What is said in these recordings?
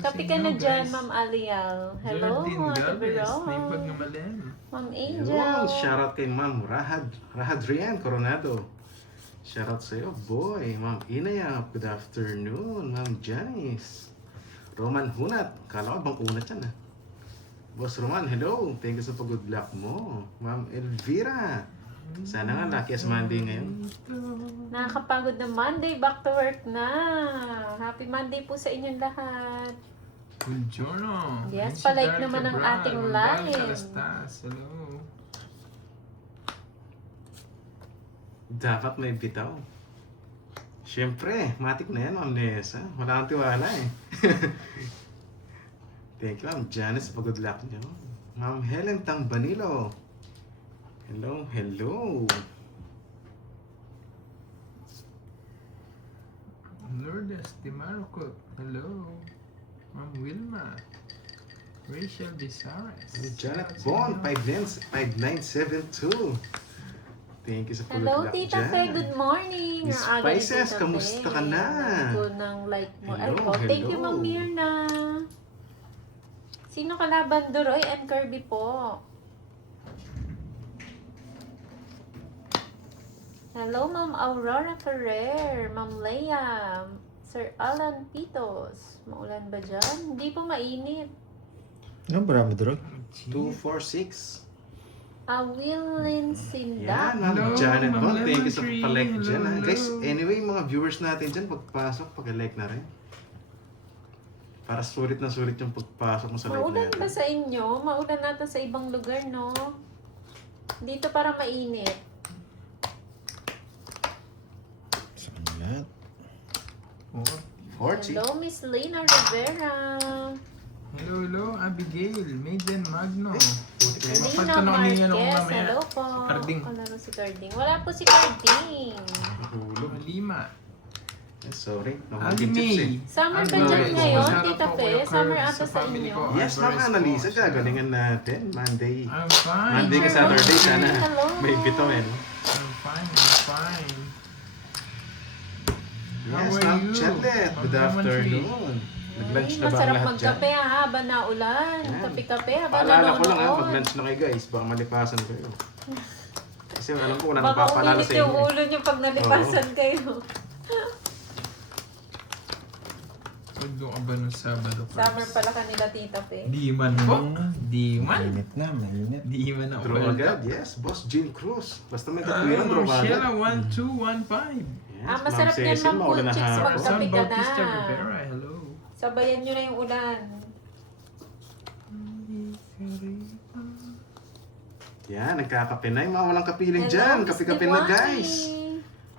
Kapi ka na dyan, Ma'am Alial. Hello, Geraldine Ate Galvez, Veron. naimbag nga malian. Ma'am Yun, Angel. shoutout kay Ma'am Rahadrian Coronado. Shoutout sa'yo, boy. Ma'am Inayap, good afternoon. Ma'am Janice. Roman Hunat, kala ko bang unat yan ah. Boss Roman, hello. Thank you sa pag-good luck mo. Ma'am Elvira. Sana nga lucky as Monday ngayon. Nakakapagod na Monday. Back to work na. Happy Monday po sa inyong lahat. Buongiorno. Yes, Ay, si palike Dark naman ang Cabral, ating Mandal, live. Calastas, hello. Dapat may bitaw. Siyempre, matik na yan, Ma'am Nessa. Wala kang tiwala eh. Thank you, Ma'am Janice, sa pag-good luck niyo. Ma'am Helen Tangbanilo. Hello, hello. Lourdes Di Marco, hello. Ma'am Wilma. Rachel Bizares. Janet Bon, 5972. Thank you sa pag-good Hello, luck, Tita Fe. Jan. Good morning. Miss Ang aga ni Spices, Tita kamusta Fe. ka na? Ako ng like mo. Ay, Hello, oh, thank you, hello. Ma'am Mirna. Sino kalaban? Duroy and Kirby po. Hello, Ma'am Aurora Ferrer. Ma'am Leia. Sir Alan Pitos. Maulan ba dyan? Hindi po mainit. Ano marami drog? 246. Willin Yan, Sinda. Ma'am Hello, Janet Ma'am Bon. Thank you sa Lemon Tree. palike Hello, dyan. hello. Guys, anyway, mga viewers natin dyan, pagpasok, pag-like na rin. Para sulit na sulit yung pagpasok mo sa live Maulan natin. ba sa inyo? Maulan nata sa ibang lugar, no? Dito para mainit. Sa kanila. Oh, 40. Hello, Miss Lena Rivera. hello, hello, Abigail. Maiden Magno. Putik na yun. Lina Lina Mapagtanong niya nung Marquez. mamaya. Hello po. Carding. Kalaro si Carding. Wala po si Carding. Hulog. Lima. Yes, sorry. Ali Nahulog chips eh. May. Summer ba Alvarez. dyan ngayon, Masarap Tita po Fe? yung Summer curves ata sa family inyo. ko. Yes, Ma'am Alvarez Annalisa, po. gagalingan natin. Monday. I'm fine. Monday ka Teacher Saturday, Rosie, sana hello. may bitaw eh. no? I'm fine, I'm fine. How Yes, are Ma'am you? Chetlet. Good Ma'am Lemon Tree. afternoon. Nag-lunch Ay, na ba ang masarap lahat dyan? magkape ha, habang naulan. Yan. Kape-kape habang Paalala ko lang ha, nanonood. pag-lunch na kayo guys, baka malipasan kayo. Kasi alam ko walang Baka magpapalala umilit sa yung inyo. ulo nyo pag nalipasan kayo. Pagdo ka ba nung Sabado? Summer pala kanila, Tita Fe. Di man po. Di man. Mainit na, mainit. Di man ako. Draw agad, yes. Boss Jean Cruz. Basta may Ah, katwiran, draw agad. Sheila 1215. Yes, Ah, masarap Ma'am yan, Cecil, Ma'am maulan na Kunchix, hapon. magkape San ka na. Bautista Rivera, hello. Sabayan nyo na yung ulan. Yan, nagkakape na. Yung mga walang kapiling Hello, dyan. Miss Kape-kape na Diwali. guys.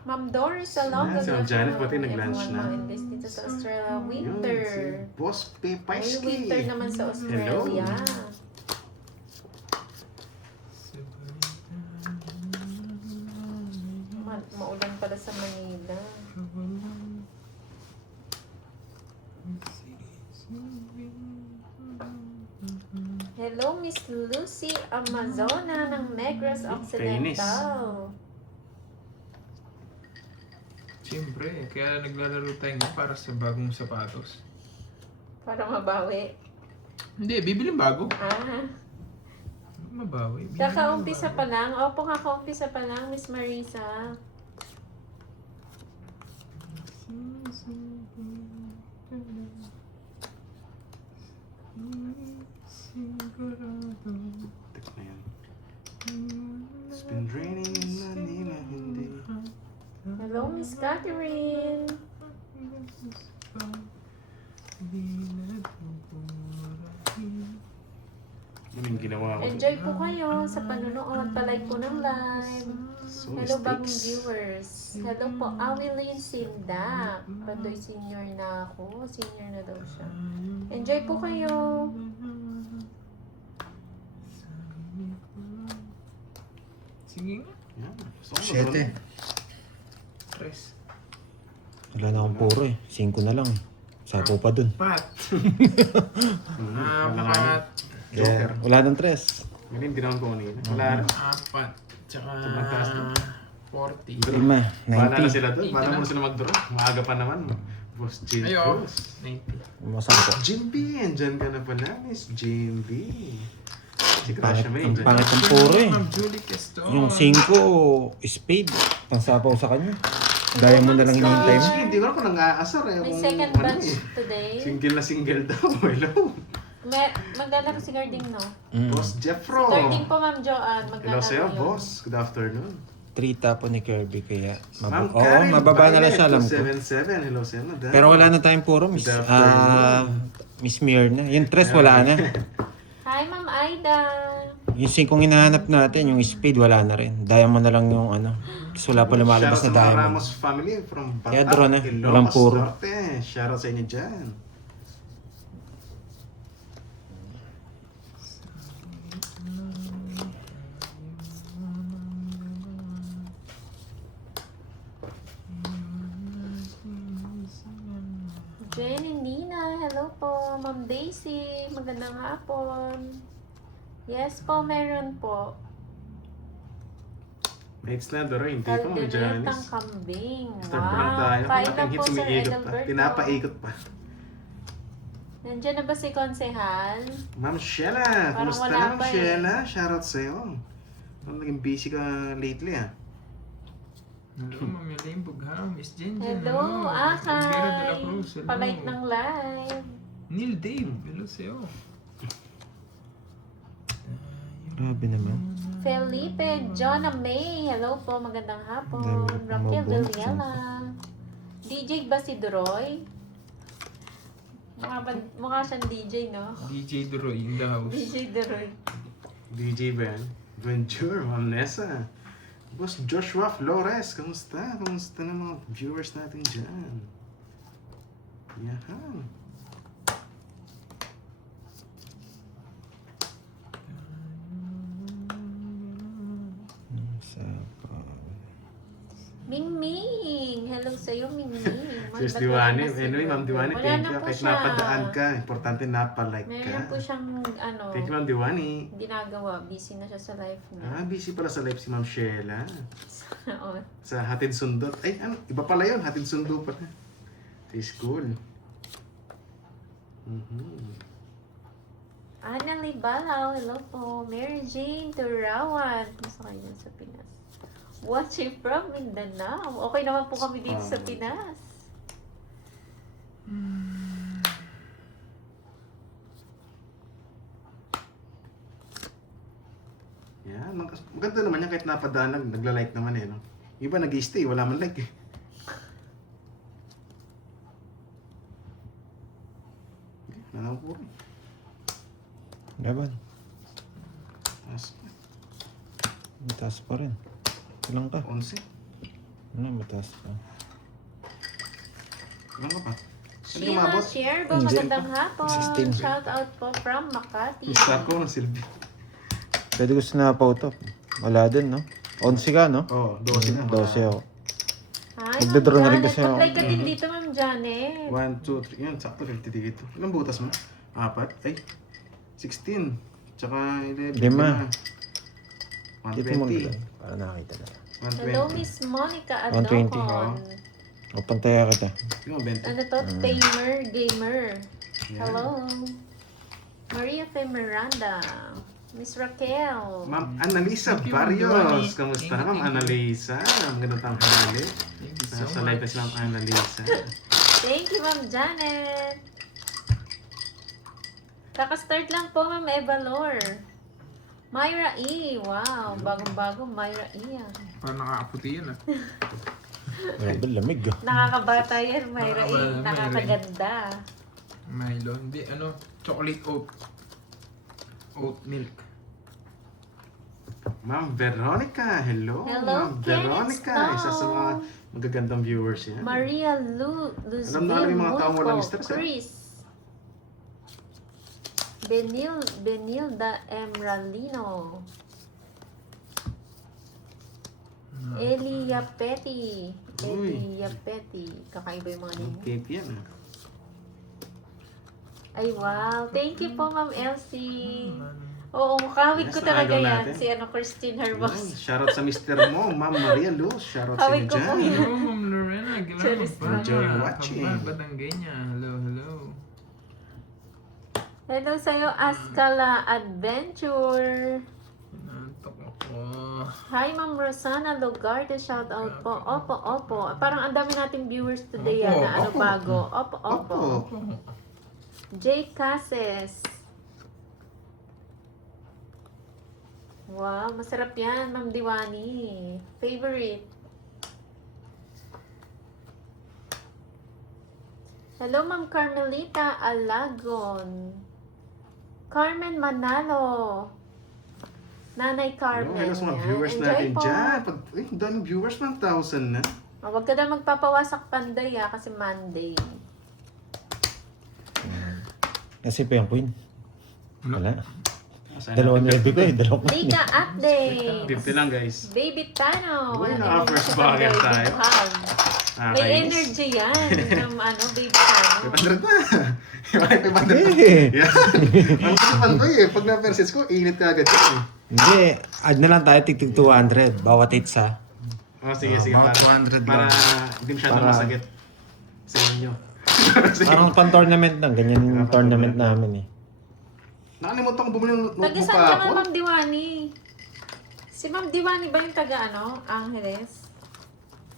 Ma'am Doris, hello. Yan, si Ma'am Janet pati nag-lunch na. Everyone mga dito sa Australia. Yun, Winter. si Boss May Pepaiski. winter naman sa Australia. Maulan pala sa Manila. Hello, Miss Lucy Amazona ng Negros Occidental. Siyempre, kaya naglalaro tayo ngayon para sa bagong sapatos. Para mabawi. Hindi, bibiling bago. Ah, Mabawi. bibiling kakaumpisa bago. pa lang. Opo, kakaumpisa pa lang, Miss Marisa. Tek na yan. It's been raining in Manila, hindi. Hello, Miss Catherine. Ano yung ginawa ko? Enjoy po kayo sa panonood. Palike po ng live. So Hello, bagong mistakes. viewers. Hello po, Awilin Sinda. Pandoy senior na ako. Senior na daw siya. Enjoy po kayo. Sige nga. Yan. So, Siyete. Tres. Wala na akong puro eh. 5 na lang. Sapo pa dun. Pat. Wala nga. Apat. Joker. Yeah, wala nang 3. Ngayon, hindi naman ko kanina. Wala rin. Apat. Tsaka Sobrang taas na. 40. 5. Bahala na 90. sila doon. Bahala mo na sila mag-draw. Maaga pa naman. Boss Jim Ay, oo. Cruz. 90. Masangko. Jimby, andyan ka na pala, Miss Jimby. Si Pangit, Crush May, ang andyan. pangit ng puro eh. Ma'am Julie Caston. Yung 5, spade. Pangsapaw sa kanya. Diamond na lang hinihintay mo. Hindi ko na kung nang-aasar eh. May kung second ano batch eh. today. Single na single daw. Hello. Maglalaro si Garding, no? Boss Jeffro. Garding po, Ma'am Joanne. Hello Maglalaro sa'yo, yun. boss. Good afternoon. 3 tapo ni Kirby kaya Ma'am Oo, Karen mababa na lang siya, alam ko. 277. Hello sa'yo, madam. Pero wala na tayong puro, Miss. Good afternoon. Miss Mirna. Yung 3 wala na. Hi, Ma'am Aida. Yung 5 hinahanap natin, yung speed wala na rin. Diamond na lang yung ano. Tapos wala pa lumalabas Shoutout na sa mga diamond. Ramos family from Batak. Kaya draw na. Ilocos Walang puro. Norte. Shoutout sa inyo dyan. Jenny Nina, hello po. Ma'am Daisy, magandang hapon. Yes po, meron po. Mates na, Doro. Hindi pa mga Calderetang Janice. kambing. Start pa lang tayo. Kain Ang lang hit po, Sir sumiikot pa. Edelberto. Pinapaikot pa. Nandiyan na ba si Konsehal? Ma'am Sheila, Parang kumusta wala na Ma'am pa eh. Sheila? Shoutout sa'yo. Parang naging busy ka lately ah. Hello, Ma'am Elaine Bugham. Miss Jenjen. Hello, Elvira de la Akay. Cruz. Hello. Palike ng live. Neil Dave. Hello sa'yo. Grabe naman. Felipe, John May, hello po, magandang hapon. Dami na Raquel pumabon. Villela. DJ ba si Droy? Mukha siyang DJ, no? DJ Duroy in the house. DJ Droy. DJ Ben. Bonjour, Ma'am Nessa. Boss Joshua Flores, kamusta? Kamusta na mga viewers natin dyan? Yahan. Mingming, hello sa'yo, Mingming. Sis Ba't Diwani, wala na si anyway, Ma'am Diwani, Wala thank na you. po Kahit siya. napadaan ka, importante napalike ka. Meron po siyang, Thank you, Ma'am Diwani. ginagawa. Busy na siya sa life niya. Busy pala sa live si Ma'am Sheila. Oo. Sa Hatid Sundot. Ay, ano, iba pala yun. Hatid Sundo pala. Sa school. Annalie Balaw, hello po. Mary Jane Turawan. Kumusta kayo dyan sa Pinas? Watching from Mindanao. Okay naman po kami dito sa Pinas. Yan, maganda naman yan kahit napadaan lang, nagla-like naman eh, no? Iba nag-stay, wala man like eh. Nanang po rin. Laban. Taas pa. Mataas pa rin. Ilang ka? 11. Ano, mataas pa. Ilan ka pa? Sino Sheila umabot? Sherbo, Hindi. magandang hapon. 16. Shout out po from Makati. Star ko ng Silvi. Pwede ko sinapaw to. Wala din, no? 11 ka, no? Oo, 12 na. 12 ako. Hi, Nagdodraw Ma'am na rin Janet. kasi ako. Mag-like ka din dito, Ma'am Janet. 1, 2, 3. Yan, sakto 50 dito. Ilang butas mo? 4? Ay, 16. Tsaka 11. 5. Dito mo 120. lang. Para nakakita na. Hello, 120. Miss Monica 120. Adocon. O, pantaya kita. Yung 20. Ano to? Tamer Gamer. Yan. Hello. Maria Fe Miranda. Miss Raquel. Ma'am Annalisa Thank you, Ma'am Giovanni. Barrios. Kamusta na, Ma'am Thank you. Annalisa? Magandang tanghali. Thank you so Nasa live na much. si Ma'am Annalisa. Thank you, Ma'am Janet. Kaka-start lang po, Ma'am Eva Lore. Myra E. Wow, bagong-bago Myra E. Parang nakakaputi yan ah. Grabe, lamig ah. Nakakabata yan, Myra E. Nakakabata, Nakakaganda. Milo. Hindi, ano, chocolate oat. Oat milk. Ma'am Veronica. Hello, Hello, Ma'am Kenneth Veronica. Snow. Isa sa mga magagandang viewers yan. Maria Alam na alam yung mga taong walang stress, eh. Chris. Benilda Emralino. Eli Yapeti. Uy. Eli Yapeti. Kakaiba yung mga name. Cape yan. Ay, wow. Thank you po, Ma'am Elsie. Oo, kawig ko Yes, talaga na-idol yan. natin. Si Christine Yan. Hermos. Shoutout sa Mister mo, Ma'am Maria Luz. Shoutout sa Hawig inyo ko po dyan. yun. Hello, Ma'am Lorena, Charis gila Enjoy pa. watching. Kambal, Batanggenya. Hello, hello. Hello sa'yo, Askala Adventure. Nantok ako. Hi, Ma'am Rosana Lugarde. Shout out po. Opo. Parang ang dami nating viewers today Opo, na ano opo. bago. Opo. J. Cases. Wow, masarap yan, Ma'am Diwani. Favorite. Hello, Ma'am Carmelita Alagon. Carmen Manalo. Nanay Carmen. Hello sa mga yan. viewers Enjoy natin po. dyan. Ang daming viewers, 1,000 na. Huwag ka na magpapawasak panday kasi Monday. Kasi pa yung queen. Wala. Saan Dalawang natin- nervy ko eh. Dalawang queen. Liga update. 50 lang guys. Baby Tano. Uy, Wala na naka-first sa bucket panday. tayo. Hug. May Nakakainis. energy yan. ng Baby Tano. 500 na. Yung 500 na. Eh. Yan. Ang pandoy eh. Pag na-persis ko, init ka agad yun eh. Hindi. Add na lang tayo tig 200. Bawat hits ha. Oh, sige. Mga Para, 200 para lang. hindi masyadong Para- masakit sa inyo. Parang pan-tournament lang. Ganyan yung tournament namin eh. Nakalimutan ko bumili ng notebook Taga saan ka nga, ako. Ma'am Diwani? Si Ma'am Diwani ba yung taga Angeles?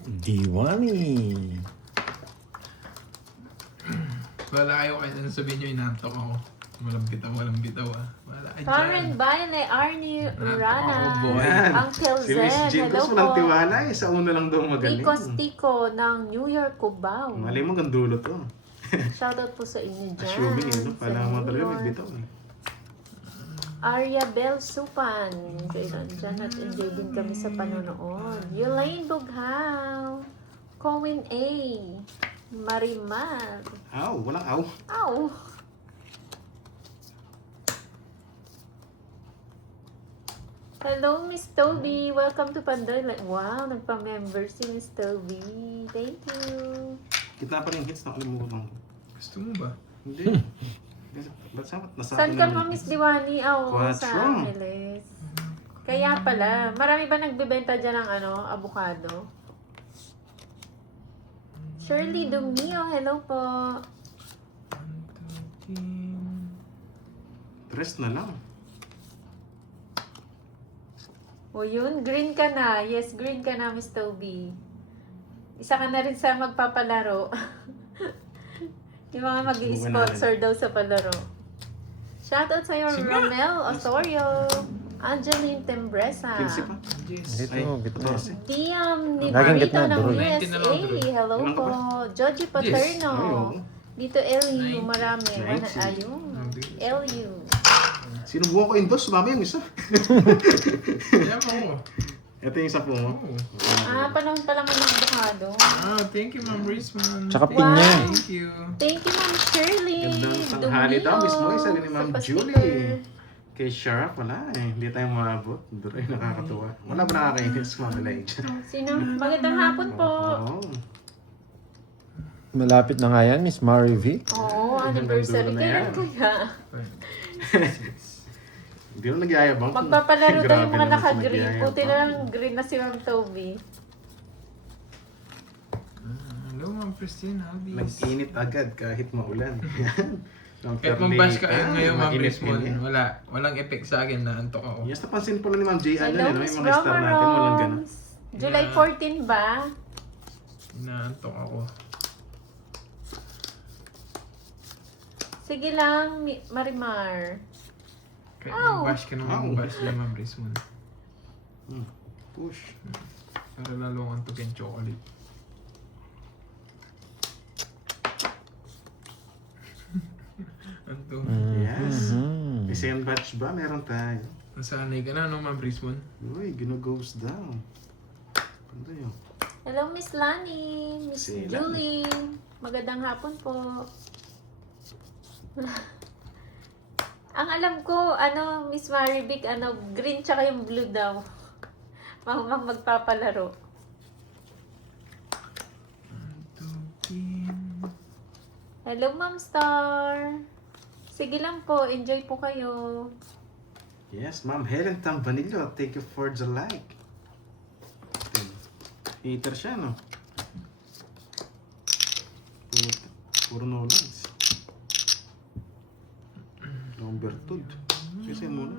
Diwani. Wala kayo kahit ano sabihin nyo, inantok ako. Walang bitaw ah. Wala kayo Karen dyan. Baile, Arnie Rana, ako, boy. Yan. Uncle Si Miss Zen, Jim hello Cruz walang po. tiwala eh. Sa una lang daw magaling. Nikos Tico ng New York, Cubao. Mali mo, gandulo to. Shoutout po sa inyo dyan. Assuming eh, no? sa Kailangan mo New talaga York. magbitaw eh. Arya Bel Supan. Kailan dyan at enjoy din kami sa panonood. Yulaine Bughaw. Cohen A. Marimar. Aw, walang aw. Ow! Hello, Miss Toby. Welcome to Pandoy. Wow, nagpa-member si Miss Toby. Thank you. Kita pa rin hits, nakalimutan ko. Gusto mo ba? Hindi. Ba't sa nasa Saan akin ka na ma, yung Miss hits? Diwani? Oo, sa Quattro. Angeles. Kaya pala, marami ba nagbebenta dyan ng avocado? Shirley Dumio, hello po. 1, 2, 3. Tres na lang. O yun, green ka na. Yes, green ka na, Miss Toby. Isa ka na rin sa magpapalaro. Yung mga mag-i-sponsor daw sa palaro. Shoutout sa'yo, Sige. Romel Osorio, Angeline Tembresa, 15 pa. Yes. Dito, gitna. Diam Laging Nibarito gitna, ng bro. 19 na lang, USA. bro. Hello Ilan ka po. Joji Paterno. Ayun. Dito LU, 19. marami. 19. Ayun. LU. Sinubukan ko yung dos, sumama yung isa. Kaya mo. Ito yung isa po mo. Oh. Panahon pa lang ng avocado. Thank you, Ma'am Risman. Tsaka Wow. pinya. Thank you. Thank you, Ma'am Shirley. Gandang tanghali daw, Miss Moy, sabi ni sa Ma'am pa-sticker. Julie. Kay Sharp, wala eh. Hindi tayo maabot. Doon ay nakakatuwa. Wala ba nakakainis? Mamalay dyan. Sino? Magandang hapon po. Oo. Malapit na nga yan, Miss Mary V. Oo, anniversary. Dulo na Kailan yan. kaya? Hindi mo nagyayabang. Magpapalaro tayo Grabe mga naman sa naka-green. nagyayabang. Puti na lang green na si Ma'am Toby. Hello, Ma'am Christine. Howdy. Nag-init agad kahit maulan. Kahit mag-bash ka ngayon, Ma'am Mainit Risman, din eh. walang effect sa akin na antok ako. Yes, napansin po lang ni Ma'am J. Ano Hello, yun, Miss yung mga star natin, walang ganun. Romaroms. July 14 ba? Inaantok ako. Sige lang, Marimar. Kahit Ow! mag-bash ka naman, Ow. mag-bash niya, Ma'am Risman. Push. Para lalo akong antok yung chocolate. Anto. Yes. Mhm. May second batch ba? Meron tayo. Nasanay ka na, no, Ma'am Risman? Uy, gino-goes down. Ano yun? Hello, Miss Lani. Miss Si Julie. Magandang hapon po. Ang alam ko, Miss Marivic, green tsaka yung blue daw. Magpapalaro. Hello, Ma'am Star. Sige lang po, enjoy po kayo. Yes, Ma'am Helen Tambanillo, thank you for the like. Hater siya, no? Puro Nolans. Number 2. Kasi muna.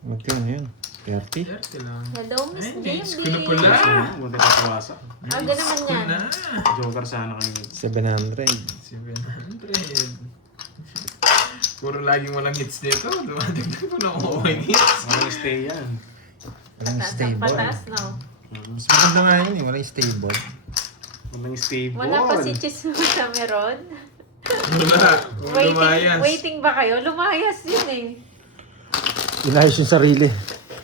Magkano yun? 30? 30 lang. Hello, Miss Ay, dates ko na Jamie. pala. Wala tatawasak. Aga naman yan. Na. Joker sana kanina. 700. 700. Puro laging walang hits dito. Dumating ko na ako may hits. Walang stay yan. Walang Patas ang stable. patas, no? Mas maganda nga yun eh, walang stable. Walang stable. Wala pa si Chismo Cameron. Wala. Lumayas. Waiting ba kayo? Lumayas yun eh. Inayos yung sarili.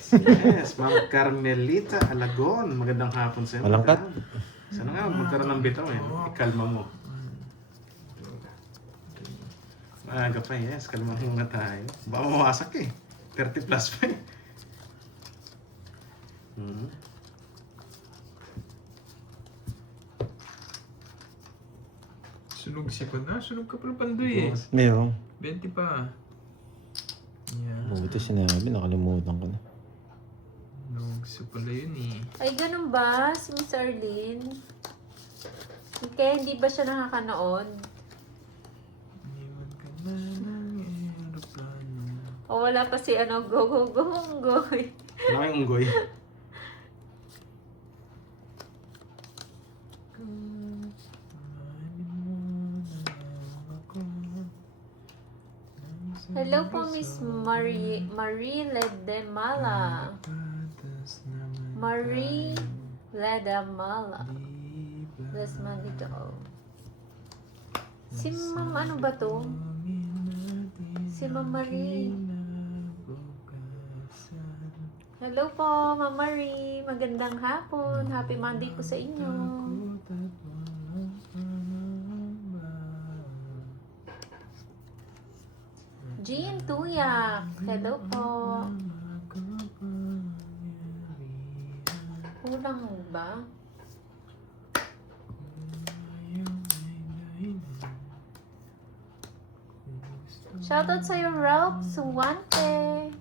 Yes, Ma'am Carmelita Alagon. Magandang hapon sa iyo. Walang cut. Sana nga, magkaroon ng bitaw eh. Ikalma mo. Maaga pa, yes. Kalma muna tayo. Baka mawasak eh. 30 plus pa eh. Sunog si Pan. Sunog ka pala Pandoy eh. Meron. 20 pa. Yeah. Buti sinabi, nakalimutan ko na. Nugso pala yun eh. Ay, ganun ba? Si Miss Arlene? Kaya hindi ba siya nakakanood? Iniwan ka na ng aeroplano. O wala pa si ano, go, go, go, go. Ano kayong unggoy? Hello po, Miss Marie Ledemala. Marie Ledemala. Bless man dito. Si Ma'am ano ba to? Si Ma'am Marie. Hello po, Ma'am Marie. Magandang hapon. Happy Monday po sa inyo. Jean Tuyak. Hello po. Kulang ba? Shoutout sa'yo, Ralph Suwante.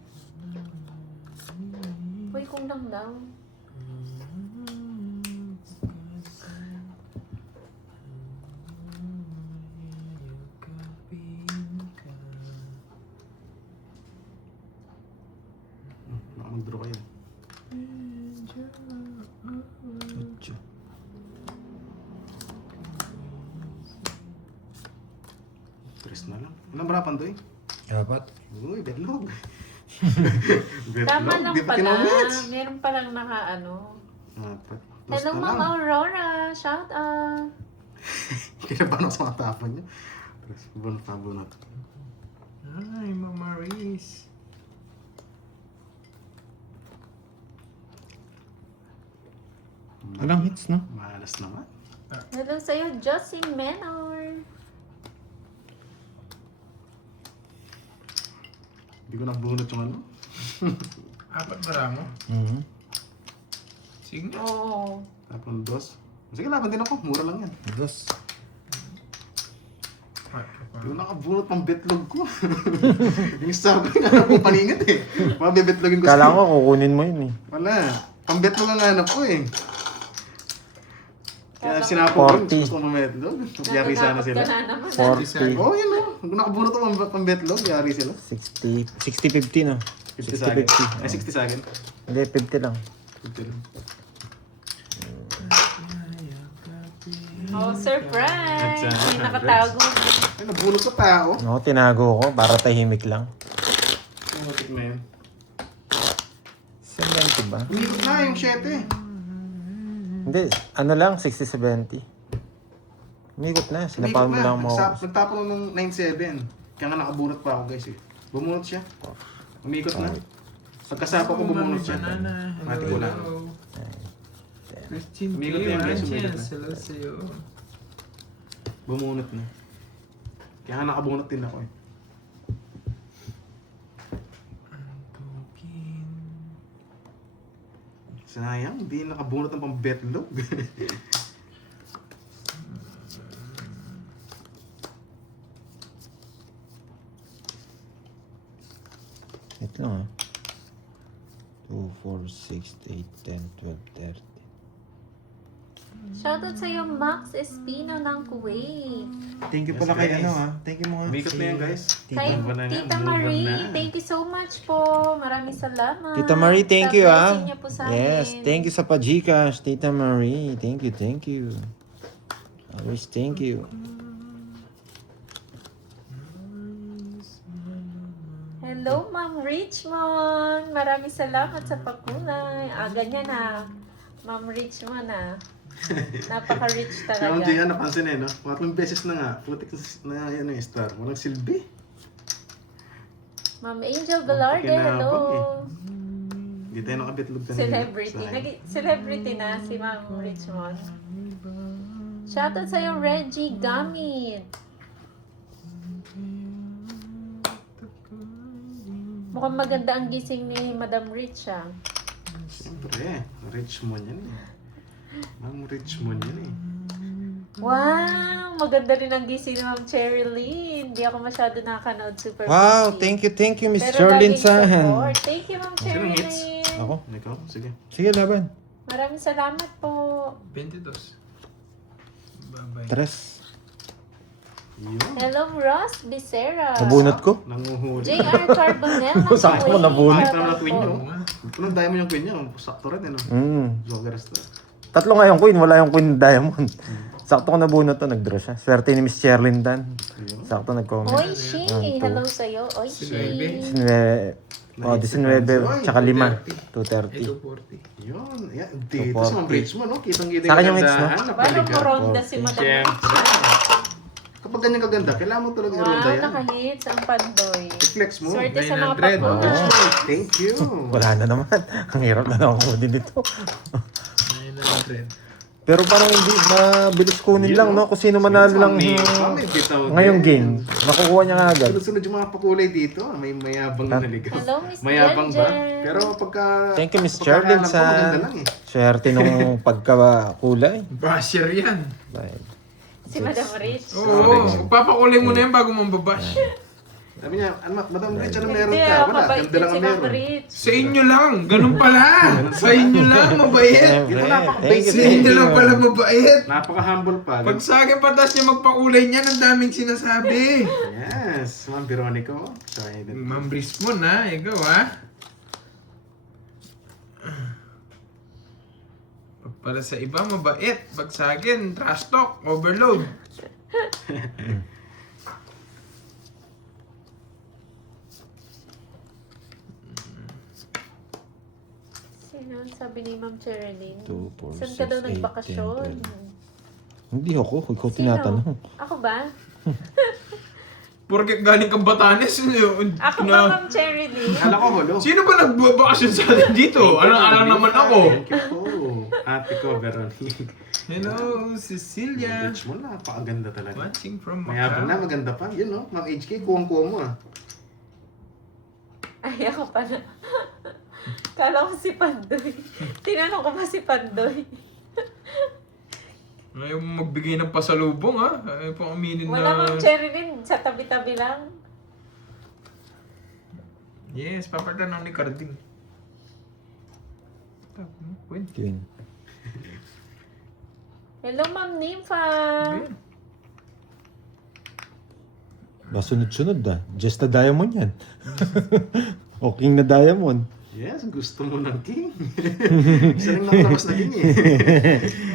Uy, kung lang daw. Baka mag-draw kayo. Ocho. Tres na lang. Ilan ba na Pandoy? Apat. Uy, betlog. Tama lang Di pa pala. kinamits. Meron palang naka-ano. Apat. Hello, Ma'am Aurora. Shout out. Kinabahan ako sa mga tapon niya. Tres, bunot na bunot. Ay, Mama Riz. Walang hits, no? Malas naman. Hello sa'yo, Josie Menor. Hindi ko nabunot yung ano. Apat ba lang mo? Mhm. Sige nga. Oo. Tapon dos. Sige, laban din ako. Mura lang yan. Dos. Hindi ko nakabunot pang betlog ko. Yung star ko, hanap ko paningit eh. Mabibetlogin ko Kala ko kukunin mo yun eh. Wala. Pang betlog ang hanap ko eh. Kaya sinapo ko, 40. gusto ko mametlog. Yari sana Natatakot sila. ka na naman. 40. Oo, yun o. Kung nakabunot ako pang betlog, yari sila. 60. 60-50 no? 50 sa akin. 60-50. Ay, 60 sa akin. Hindi, 50 lang. 50 lang. Oh, surprise! Congrats. May nakatago. Ay, nabunot ko tao. No, tinago ko para tahimik lang. Matik na yun. 70 ba? Umikot na yung 7. Hindi, ano lang, 60-70. Umikot na, sinapahan mo lang mo. Nagtapon ng 9-7. Kaya nga nakabunot pa ako guys eh. Bumunot siya. Umikot na. Pagkasapa ko bumunot siya. Mati ko na. Christine Umigot na yan, guys, umigot na. Hello sa'yo. Bumunot na. Kaya nga nakabunot din ako eh. Sayang, hindi nakabunot ng pang betlog. Ito lang ah. 2, 4, 6, 8, 10, 12, 13. Shoutout sa'yo, Max Espino ng Kuwait. Thank you Yes, pala kay guys. ano ha. Thank you mga. Umikot na yan, guys. Kay Move on na nga, Tita move on Marie, na. thank you so much po. Maraming salamat. Tita Marie, thank Sa you ah. blessing niyo po sa Yes, amin. thank you sa pa-Gcash, Tita Marie. Thank you, thank you. Always thank you. Hello, Ma'am Richmond. Maraming salamat sa pakulay. Ganyan na. Ma'am Richmond Napaka-rich Si Ma'am talaga. Gian, napansin eh, no? 4 beses na nga. Putik na yan yung star. Walang silbi. Ma'am Angel Velarde, hello. Hindi tayo nakabitlog kanina. Celebrity. Celebrity na si Ma'am Richmond. Shoutout sa'yo, Reggie Gamit. Mukhang maganda ang gising ni Madam Rich Siyempre, Richmond yan eh. Ma'am Richmond yan eh. Wow! Maganda rin ang gising ni Ma'am Cherilyn. Hindi ako masyado nakakanood super Wow, busy. thank you, Miss Pero Charlene laging Sahan. support. Thank you, Ma'am Sino hits? Cherilyn. Ako? Ikaw? Sige. Sige, laban. Maraming salamat po. 22. Bye-bye. Tres. Yun. Hello, Ross Becerra. Nabunot ko? Nanguhuli. JR Carbonell. Sakto mo nabunot. Bakit naman ang queen nyo? Oo nga. Ito nang diamond yung queen nyo. Sakto rin eh, no? Zogaras to. Tatlo nga yung queen, wala yung queen diamond. Sakto ko nabunot to, nagdraw siya. Swerte ni Miss Charlene Dan. Sakto nag-comment. Oy, Shi. One, two. Hello sa'yo. Oy, Shi. Sinuebe. 19, tsaka 5. 230. 240. Yun. Yan. Dito sa Ma'am Richmond, no? Kitang-kita Sa akin yung hits, no? Paano Napaligan. moronda si Madam Rich? Kapag ganyan kaganda, kailangan mo talaga Wow, i-ronda yan. nakahits ang pandoy. I-flex mo. Swerte sa mga 900. pakunan. Thank you. Wala na naman. Ang hirap na lang ako din dito. 900. Pero parang hindi mabilis kunin lang, no? Kung sino manalo lang ngayong game. Nakukuha niya nga agad. Sunod-sunod yung mga pakulay dito. May mayabang na naligaw. Hello, Miss Mayabang ba? Jenjen. Pero pagka... Thank you, Miss pagkakaalam Charlene, ko, sa maganda lang eh. swerte nung pagkakulay. Basher yan. Bye. Si Madam Rich. Oo, papakulay mo na yan bago mong babash. Sabi niya, Madam Rich, ano meron Hindi, ka? Wala, mabait ganda din lang si ang Ma'am meron. Rich. Sa inyo lang, ganun pala. Sa inyo lang, mabait. Siyempre. napaka-basic. Thank Sa you, inyo thank lang you. pala mabait. Napaka-humble pa. Pag sa akin patas niya magpakulay niyan, ang daming sinasabi. Yes, Ma'am Veronica. Sorry. Ma'am Brismon ha, ikaw ha. Pag pala sa iba, mabait. Pag sa akin, trash talk, overload. Sino? Sabi ni Ma'am Cherilyn. 2, 4, Saan ka daw 6, 8, nagbakasyon? 10, 12. Hindi ako. Ikaw tinatanong. Ako ba? Porque galing kang Batanes. Ako ba, Ma'am Cherilyn? Kala ko hulo. Sino ba nagbabakasyon sa atin dito? Alang naman ako. Thank you po. Ate ko, Veronica. Hello, Cecilia. Richmond, napakaganda talaga. Watching from Mayabang na, Macau. maganda pa. Yun no, Ma'am HK, kuwang-kuwa mo ah. Ay, ako pala. Kala ko si Pandoy. Tinanong ko ba si Pandoy? Ayaw mo magbigay ng pasalubong ha. Ayaw pa aminin Wala na... Ma'am Cherilyn. Sa tabi-tabi lang. Yes, papatanong ni Carding. Pwede. Yun. Hello, Ma'am Nympha. Basunod-sunod ah. Just a diamond yan. O king na diamond. Yes, gusto mo ng king. Isa rin nakalabas na king eh.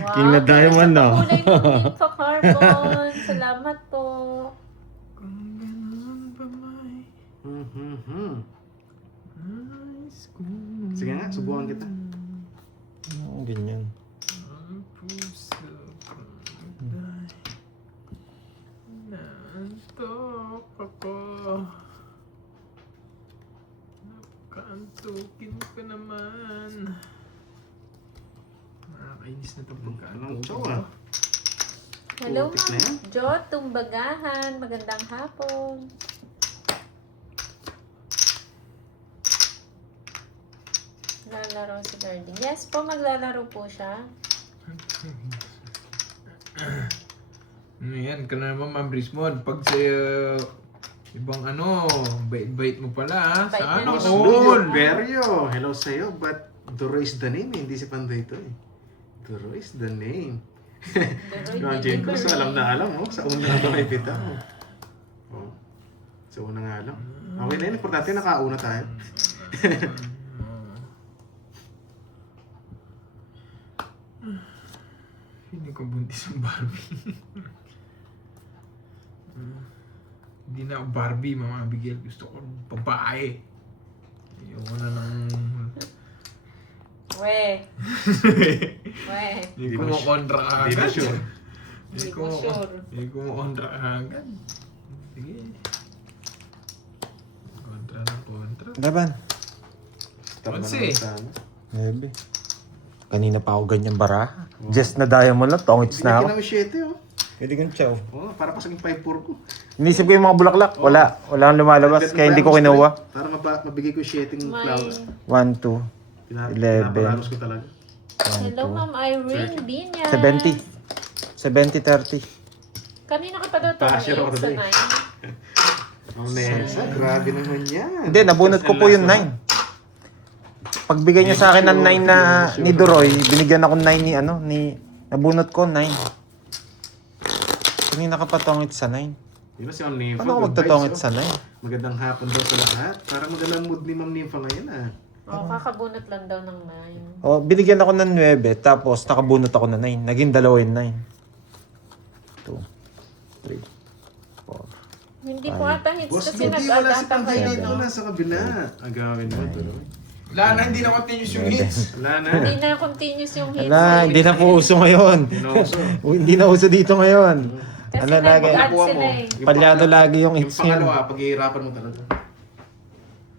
Wow, King na diamond, no? Kulay mo, Nympha Carbon. Salamat po. Kung ganun ba may nais kong Sige nga, subukan kita. Oo, ganyan. ang puso kong magday. Naantok ako. Nakaantukin ka naman. Nakakainis na itong Anong pagkaantok. chow ah? Hello, Putik na yan. Ma'am Jot Tumbagahan. Magandang hapon. Lalaro si Garding. Yes po, maglalaro po siya. Ano yan, ka na naman, Ma'am Brismon. Pag sa ibang ano, bait-bait mo pala ha. Bait Sa na ano, ni Hello, all. Berio. Hello sa'yo, but Duro is the name eh. Hindi si Panday ito eh. Duro is the name. Yung Jenkos, alam na alam, oh. Sa una na may bitaw. Oh. Sa una nga alam. Okay na yun, importante nakauna tayo. Hindi ko buntis ang Barbie. Hindi na ako Barbie, Mama Abigail. Gusto ko babae. Ayoko na ng... We. Hindi ko makontra ka Hindi na agad. sure. Hindi ko sure. Hindi ko makontra ka agad. Sige. Kontra na kontra. Laban. Stop na Onse. naman sana. Ebe. Kanina pa ako ganyan bara. Just na diamond lang, tongits na ako. Binigyan namin 7, oh. Pwede kong chow. Oh, para pa sa 5-4 ko. Inisip ko yung mga bulaklak. Wala. Wala kang lumalabas. Kaya hindi ko kinuha. Para mabigay ko 7 May... flower. 1, 2, 11. Pinaparalos ko talaga. Hello, Ma'am Irene Binya. 70. 70, 30. Kanina ka pa daw Basher ako sa today. 9. Oh, Nessa, grabe naman yan. Hindi, nabunot ko po yung 9. Pagbigay niya sa akin ng 9 na ni Duroy, binigyan ako 9 ni ano, nabunot ko 9. Kanina ka patongit sa 9. Di ba si Ma'am Nympha? Paano ako Good magtatongit vibes, sa 9? oh. Magandang hapon daw sa lahat. Parang magandang mood ni Ma'am Nympha ngayon, ah. Oh, kakabunot lang daw ng 9. Oh, binigyan ako ng 9, tapos nakabunot ako ng 9. Naging dalawa yung 9. 2, 3, 4. Hindi po ata hits Boss, kasi hindi wala si nag-agata Pantay kayo. dito na sa kabila. Agawin mo, tuloy. Wala na, hindi na continuous yung hits. Wala na. Hindi na continuous yung hits. Ala, hindi na po uso ngayon. Pinoso. Hindi na uso dito ngayon. Kasi Ano lagi? nag-add Nakuha sila mo. eh. Palyado lagi yung Yung hits niya. pangalawa, paghihirapan mo talaga.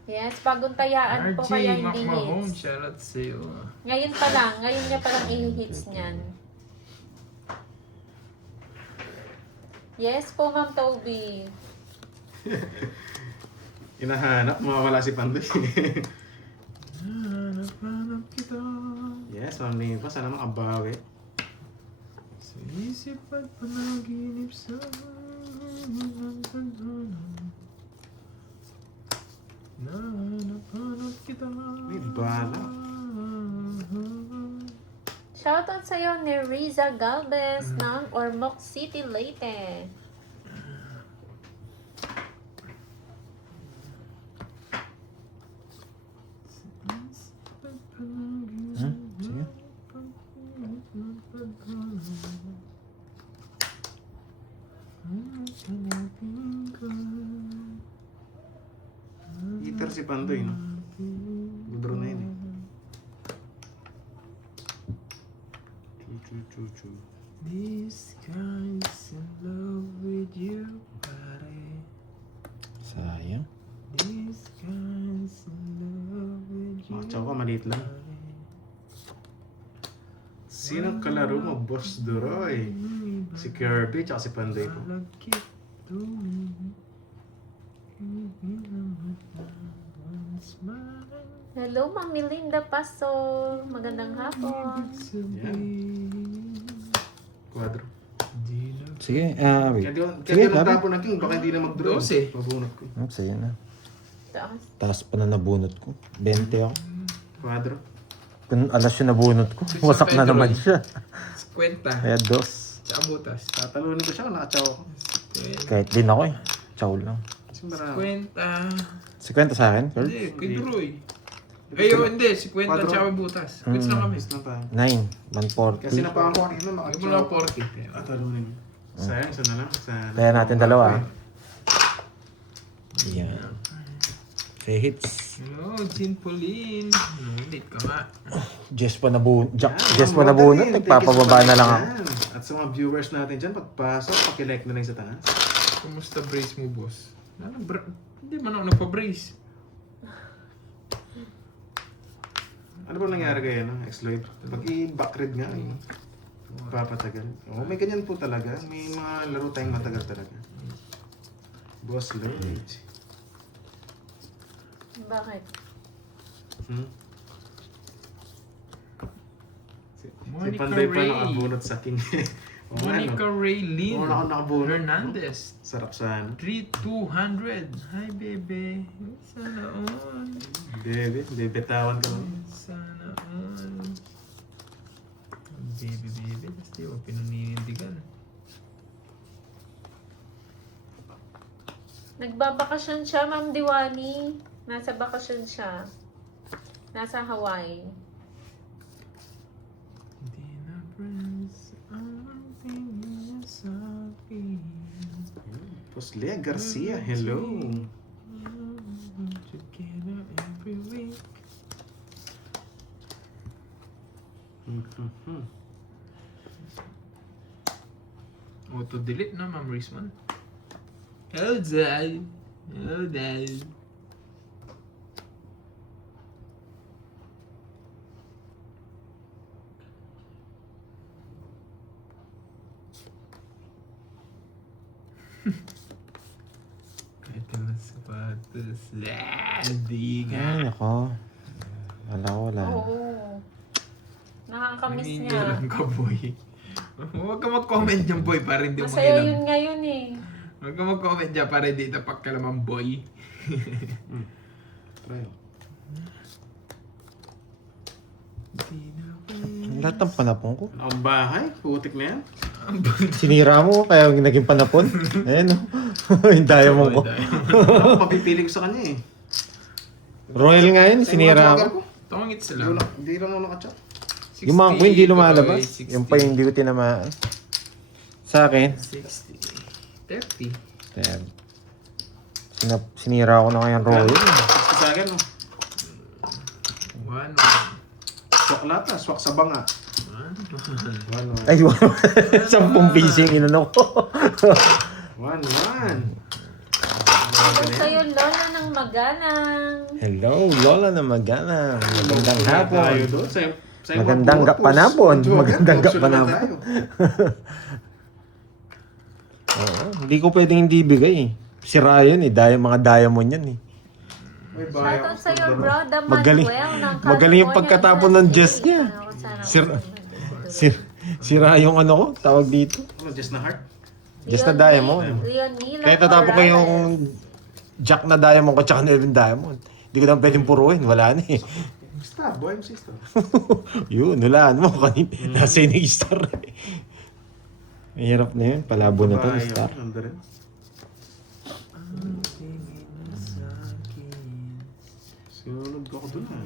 Yes, paguntayaan po RJ kaya hindi McMahon, hits. shoutout sa'yo. Ngayon pa lang, ngayon niya palang i-hits niyan. Yes po, Ma'am Toby. Hinahanap, mawawala si Pandoy. Hanap kita. Yes, Ma'am Nympha, sana makabawi. Sa isip at panaginip sa Hanap kita. May bala. Shoutout sa'yo ni Riza Galvez ng Ormoc City, Leyte. Sige. Hitter si Pandoy, no? Budro na yun, eh. Chu. This guy's in love with you, pare. Sayang. This guy's in love with you. Makachaw ka, maliit lang. Sinong kalaro mo, Boss Duroy? Si Kirby, tsaka si Pandoy po. Malagkit tuwing Hello, Ma'am Melinda Pasol. Magandang hapon. Quadro. Sige, wait. Kaya Sige, di laban. nagtapo ng king, baka hindi na mag-draw. 12. Mabunot ko. Sige na. Taas. Taas pa na nabunot ko. 20 ako. Quadro. Kung alas yung nabunot ko, wasak na naman siya. Kwenta. Kaya 2. Tsaka butas. Tatalunin ko siya kung nakachaw ako. Kahit din ako eh. Chow lang. Kasi marami. Kwenta. 50 sa akin, Kurt? Hindi, kay Duroy. Ayo, hindi. Si Kwenta Quadro. tsaka butas. Quits lang kami. Miss lang tayo. 9, 140. Kasi napakan ko kanina Yung makachaw mula ako. 40. Tatalunin. Sayang, isa na lang. Kaya natin dalawa, ah. Yan. Say hits. Hello, Jean Pauline. Late ka nga. Just pa nabunot. Yan, Just pa mga nabunot. magaling. Nagpapababa na lang ako. Yan. At sa mga viewers natin dyan, pagpasok, pakilike na lang sa taas. Kumusta brace mo, boss? Hindi man ako nagpa-brace. Ano ba nangyari kayo, no? Ex-Lloyd? Pag i-backread nga, papatagal. Oo, may ganyan po talaga. May mga laro tayong matagal talaga. Boss Lloyd. Bakit? Si Monica Panday pa Ray. nakabunot sa king. Oo nga, Monica no? Raylene Oo, nakabunot. Hernandez. Sarap sa ano. 3200. Hi, bebe. Sana on. Bebe, bebetawan ka mo. Sana on. Baby, baby. That's kasi o pinaninindigan. Nagbabakasyon siya, Ma'am Diwani. Nasa bakasyon siya. Nasa Hawaii. Hindi na friends ang tingin sa akin. Tapos Lea Garcia, hello. Together every week. Auto-delete na, Ma'am Risman. Hold on. Hold on. Kahit ang sapatos. Hindi nga. Ay, nako. Wala. Oo. Nakakamiss niya. Nangingialam ka, boy. Huwag ka mag-comment dyan, boy, para hindi mo Masaya mangilam. yun ngayon eh. Huwag ka mag-comment dyan para hindi napagkalaman, boy. Try. Lahat ng panapon ko. Ang bahay, putik na yan. Sinira mo, kaya naging panapon. Ayan, no? Yung diamond ko. Ako, papipili ko sa kanya eh. Royal nga yun, sinira mo. Tungit Hindi sila. Hindi lang ako nakachat. Yung mga ko hindi lumalabas. 60, Yung pa yung hindi ko tinamaan. Sa akin, 60. 30. ayan. Sinira ko na ngayon Royal. Gusto sa akin, no? 1, 1. Swak lata, swak sa banga. 1-1. Ay, 10 piso yung inano ko. 1-1. Hello sa'yo, Lola ng Magalang. Hello, Lola na magana. Magandang Tayo hapon. doon. Sa'yo Magandang mga panapon. pupos. Magandang Optional na panapon. tayo. Oo, hindi ko pwedeng hindi bigay eh. Si Ryan eh, mga diamond yan eh. May bayo. Shoutout sa'yo, bro. The Magaling- Manuel ng magaling yung California, pagkatapon ng USA. Jess niya. Ano, sana Sir- ako- Sira yung ano ko, tawag dito. Ano, just na heart? Just na diamond. Leonila Kahit natapos ko Morales. yung Jack na diamond ko tsaka 9 diamond. Hindi ko naman pwedeng puruin, wala na eh. Star, boy, mo sister. Yun, hulaan mo kanina. Nasa yung star eh. Mahirap na yun, palabo na to, Bayo, star. nandun rin. Sinunod ko ako dun ah.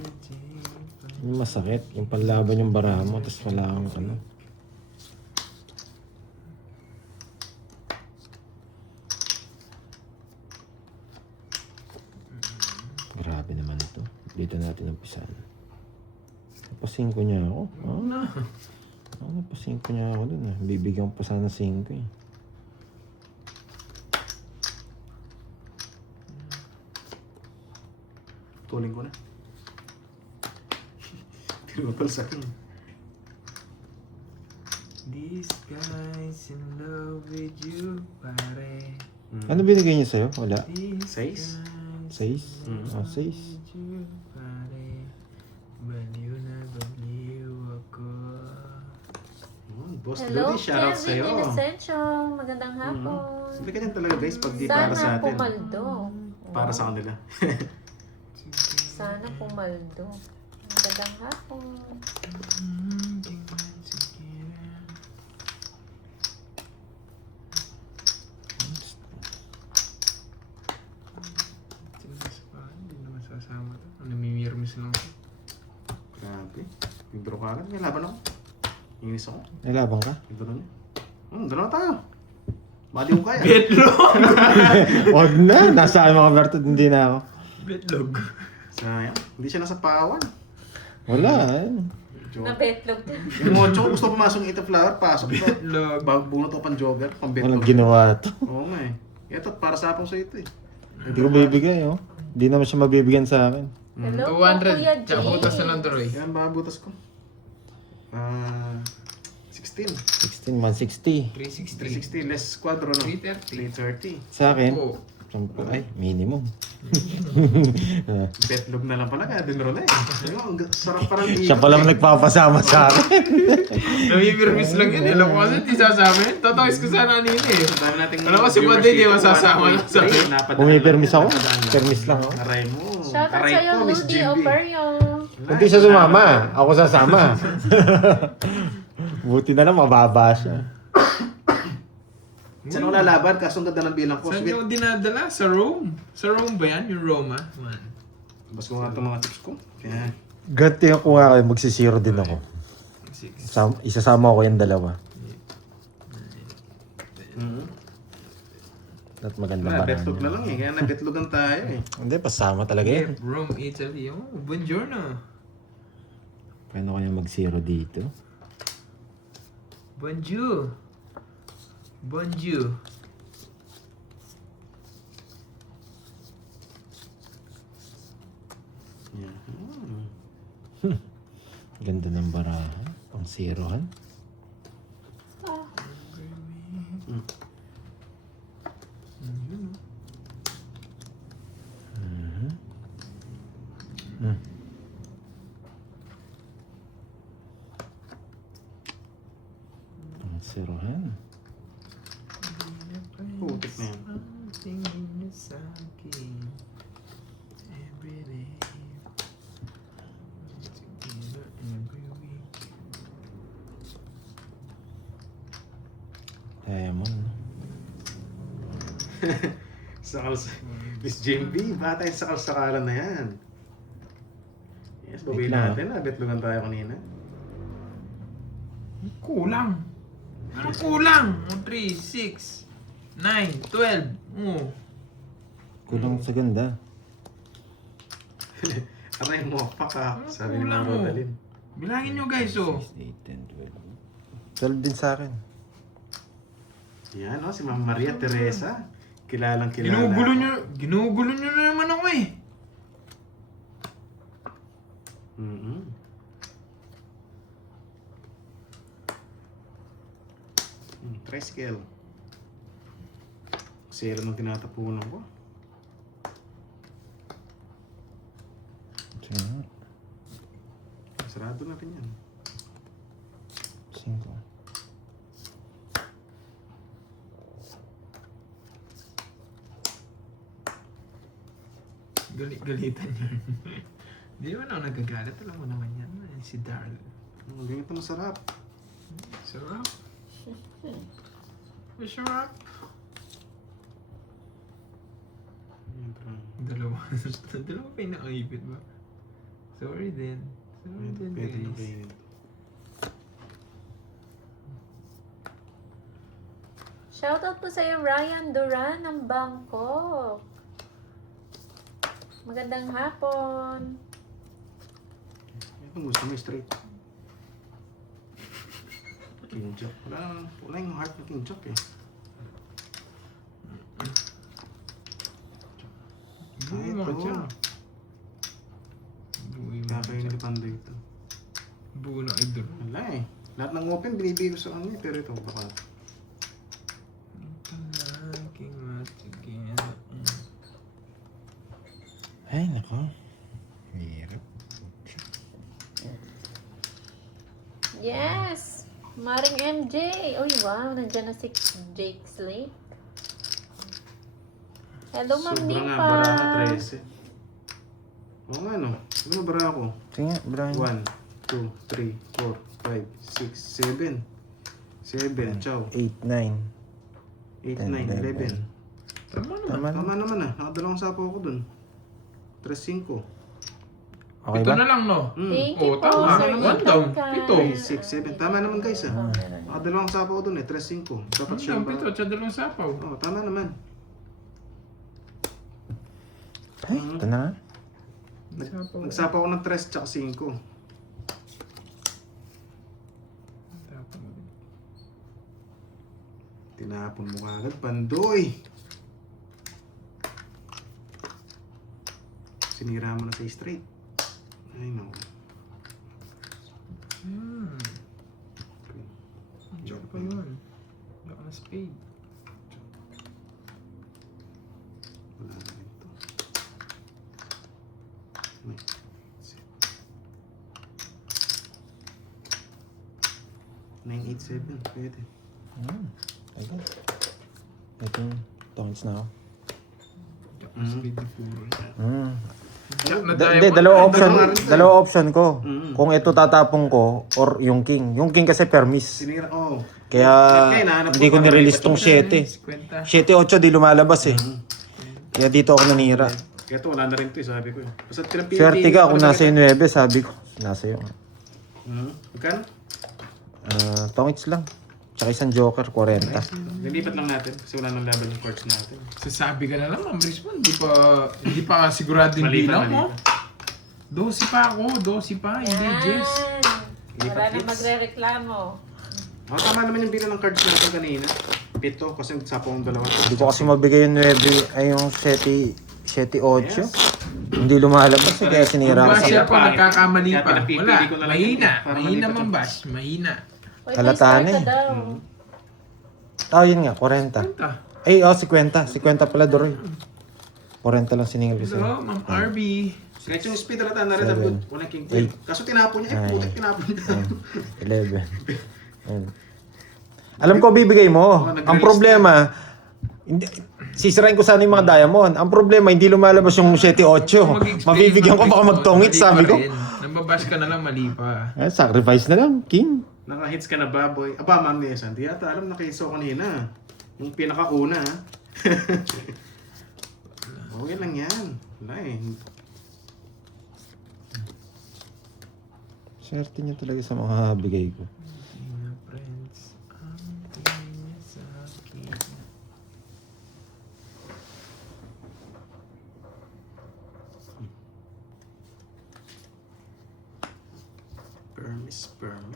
Yung masakit, yung panlaban yung bara mo, tapos wala kang ano. Grabe naman ito. Dito natin umpisan. Napasin ko niya ako. Oh, napasin ko niya ako dun ah. Bibigyan ko pa sana 5 eh. Tuling ko na. Tinupal sa akin. This guy's in love with you, pare. Ano binigay niya sa'yo? Wala. This Seis? guy's 6? Mm. Oh, 6. with you, pare. Baliw na baliw ako. Boss Hello, Lodi, shoutout Kevin sa'yo. Inocencio. Magandang hapon. Hindi ganyan talaga guys, pag di para sa Sana atin. pumaldo. Para sa kanila. Sana pumaldo. Magandang hapon. Hindi naman sasama to. Namimirmis lang ako. Grabe. Yung bro ka agad, may laban ako. Inis ako. May labang ka? Yung bro niya. Dalawa tayo. Bali ko kaya. Betlog! Wag na, nasa mga Bertod, hindi na ako. Betlog. Sayang. Hindi siya nasa pawan. Wala, ayun. Nabetlog din. Yung mocho ko gusto pumasok ng ito flower, pasok to. Betlog. Bunot ko pang jogger, pang Walang betlog. ginawa to. Oo nga eh. Ito, para sa apong sa ito eh. Hindi ko bibigay, oh. Hindi naman siya mabibigyan sa akin. Hello po, Kuya 200. Jay. Tsaka butas na lang tuloy. Yan ba butas ko? 16. 16, 160. 360. 360 less quadro no? 330. 330. Sa akin, Oo. 10, ay, minimum. Betlog na lang pala kaya dinro na eh. Ayun, ang sarap parang Siya pala nagpapasama sa akin. Namimirmis lang yun. Alam ko kasi di sasama yun. Tatawis ko sana kanina eh. Dami nating Alam ko si Bande di masasama lang sa akin. Pumipermis ako. Permis lang ako. Aray mo. Shoutout Aray sa'yo, ko, Miss Ludi Jimby. Operio. Hindi siya sumama. Ako sasama. Buti na lang mababa siya. Saan ako lalaban? Kaso ang ganda ng bilang ko. Saan Sweet. nyo dinadala? Sa Rome? Sa Rome ba yan? Yung Roma? Man. Bas ko nga itong mga tips ko. Kaya, Ganti ko nga kayo, magsisiro din ako. 6. Isasama ko yung dalawa. At maganda ba betlog na lang eh. Kaya nabetlogan tayo eh. Hindi, pasama talaga Yeah, yan. Rome, Italy. Oh, buongiorno. Paano kaya mag-zero dito? Bonjour. Bonjour. Yeah. Ganda ng baraha. Pang zerohan. Pang zerohan. Putik na yan. Tingin niyo sa akin. Everyday. Together every week. Diamond. No? Miss JB, bata yung sakal-sakalan na yan. Yes, babayin Wait lang, natin. Betlogan tayo kanina. Kulang. Ano kulang? 3, 6, 9, 12. Oh. Kulang sa ganda. Aray mo, paka. Ano Sabi ni kulang Mama mo? Rodalyn. Bilangin nyo guys, oh. 6, 8, 10, 12. 12 din sa akin. Yan, no? Si Ma'am Maria Teresa. Kilalang kilala. Ginugulo nyo na naman ako eh. Mm-hmm. Tricycle. Zero nung tinatapunan ko. Sige nga. Sarado natin yan. 5. Galitan yun. Hindi naman ako nagagalit. Alam mo naman yan. Si Darl. Ganito masarap. Sarap. Masarap. Yan, parang Dalawa. Dalawa pa yung nakaipit ba? Sorry din. Sorry din pwede na guys. kainin. Shoutout po sa'yo, Ryan Duran ng Bangkok. Magandang hapon. Kung gusto mo straight. King Jack. Wala yung heart ng King Jack eh. Buwi Kahit mo ka to. dyan. Buwi mo ka Kakainin dyan. ni Panda ito. Buo na idol. Wala eh. Lahat ng open binibigay ko sa kanya. Pero ito baka. Palaging matigyan. Ay, nako. Hirap. Yes! Maring MJ! Uy, wow, nandiyan na si Jake Slate. Hello, Ma'am Sobrang nga Nipa! baraha 13. Oo nga no. Ano baraha ko? Sige nga, Brian. 1, 2, 3, 4, 5, 6, 7. 7, ciao. 8, 9. 8, 9, 11. Tama naman. Tama na. Tama naman ah. Nakadalawang sapo ako dun. 3, 5. Okay Ito ba? na lang, no? Thank Oh, you po, tama. Sir One down. Ethan. Pito. 3, 6, 7. Tama naman guys ah. Nakadalawang sapo ako dun eh. 3, 5. Dapat siya Ang ba? pito, tsaka dalawang sapaw. Oo, tama naman. Ay, ito na nga. Sapaw. Nagsapa ako ng 3 tsaka 5. Tapos. Tinapon mo kagad, Pandoy. Sinira mo na sa straight. Ay no. Joke pa yun. Joke na spade. Wala na ito. May. 987, pwede. Ito. Ito yung tones na ako. Joke na spade yung puro. Hindi, dalawa option ko. Mm. Kung ito tatapong ko or yung king. Yung king kasi permis. Sinira, oh. Kaya Okay, nahanap hindi ko para nirelease malipat tong yung 7. 7-8 di lumalabas eh. Kaya dito ako nanira. Kaya ito, wala na rin ito eh, sabi ko eh. Basta Swerte ka kung nasa yung 9, sabi ko. Nasa yung. Magkano? Tongits lang. Tsaka isang joker, 40. Nilipat lang natin kasi wala nang level ng cards natin. Sasabi ka na lang, Ma'am Brisbane. Hindi pa sigurado yung Maliban, bilang mo. maliban. 12 pa ako, 12 pa, hindi Yan. Jess. Wala na magre-reklamo. Oh, tama naman yung bilang ng cards natin kanina. 7 kasi sapong dalawa. Hindi ko kasi mabigay yung 9, ay yung 7-8. Hindi lumalabas eh, kaya sinira ko. Kung siya pa, nagkakamali Kaya pa. pinapipili Wala, ko na lang mahina. yun, para Mahina malipat man yung- bash, mahina. Uy, Halata may na start eh. ka daw. Yun nga, 40. Punta. Ay, 50. 50 pala, Doroy. 40 lang siningil ko Hello, sa'yo. Ma'am RB. Kahit yung speed halata na rin, Seven. walang king queen. Kaso tinapon niya, Nine. putik tinapon niya. 11. Ayun. Alam ko bibigay mo. Ang problema, hindi, sisirain ko sana yung mga diamond. Ang problema, hindi lumalabas yung 7-8. Mabibigyan ko baka magtongit, sabi ko. Nambabash ka na lang, mali pa. Sacrifice na lang, king. Naka-hits ka na baboy. Aba, Ma'am Nesan, di yata alam naka-hits ako kanina. Yung pinakauna. Okay lang yan. Wala eh. Swerte niya talaga sa mga bigay ko. Friends, ang tingin niya sa akin. Permis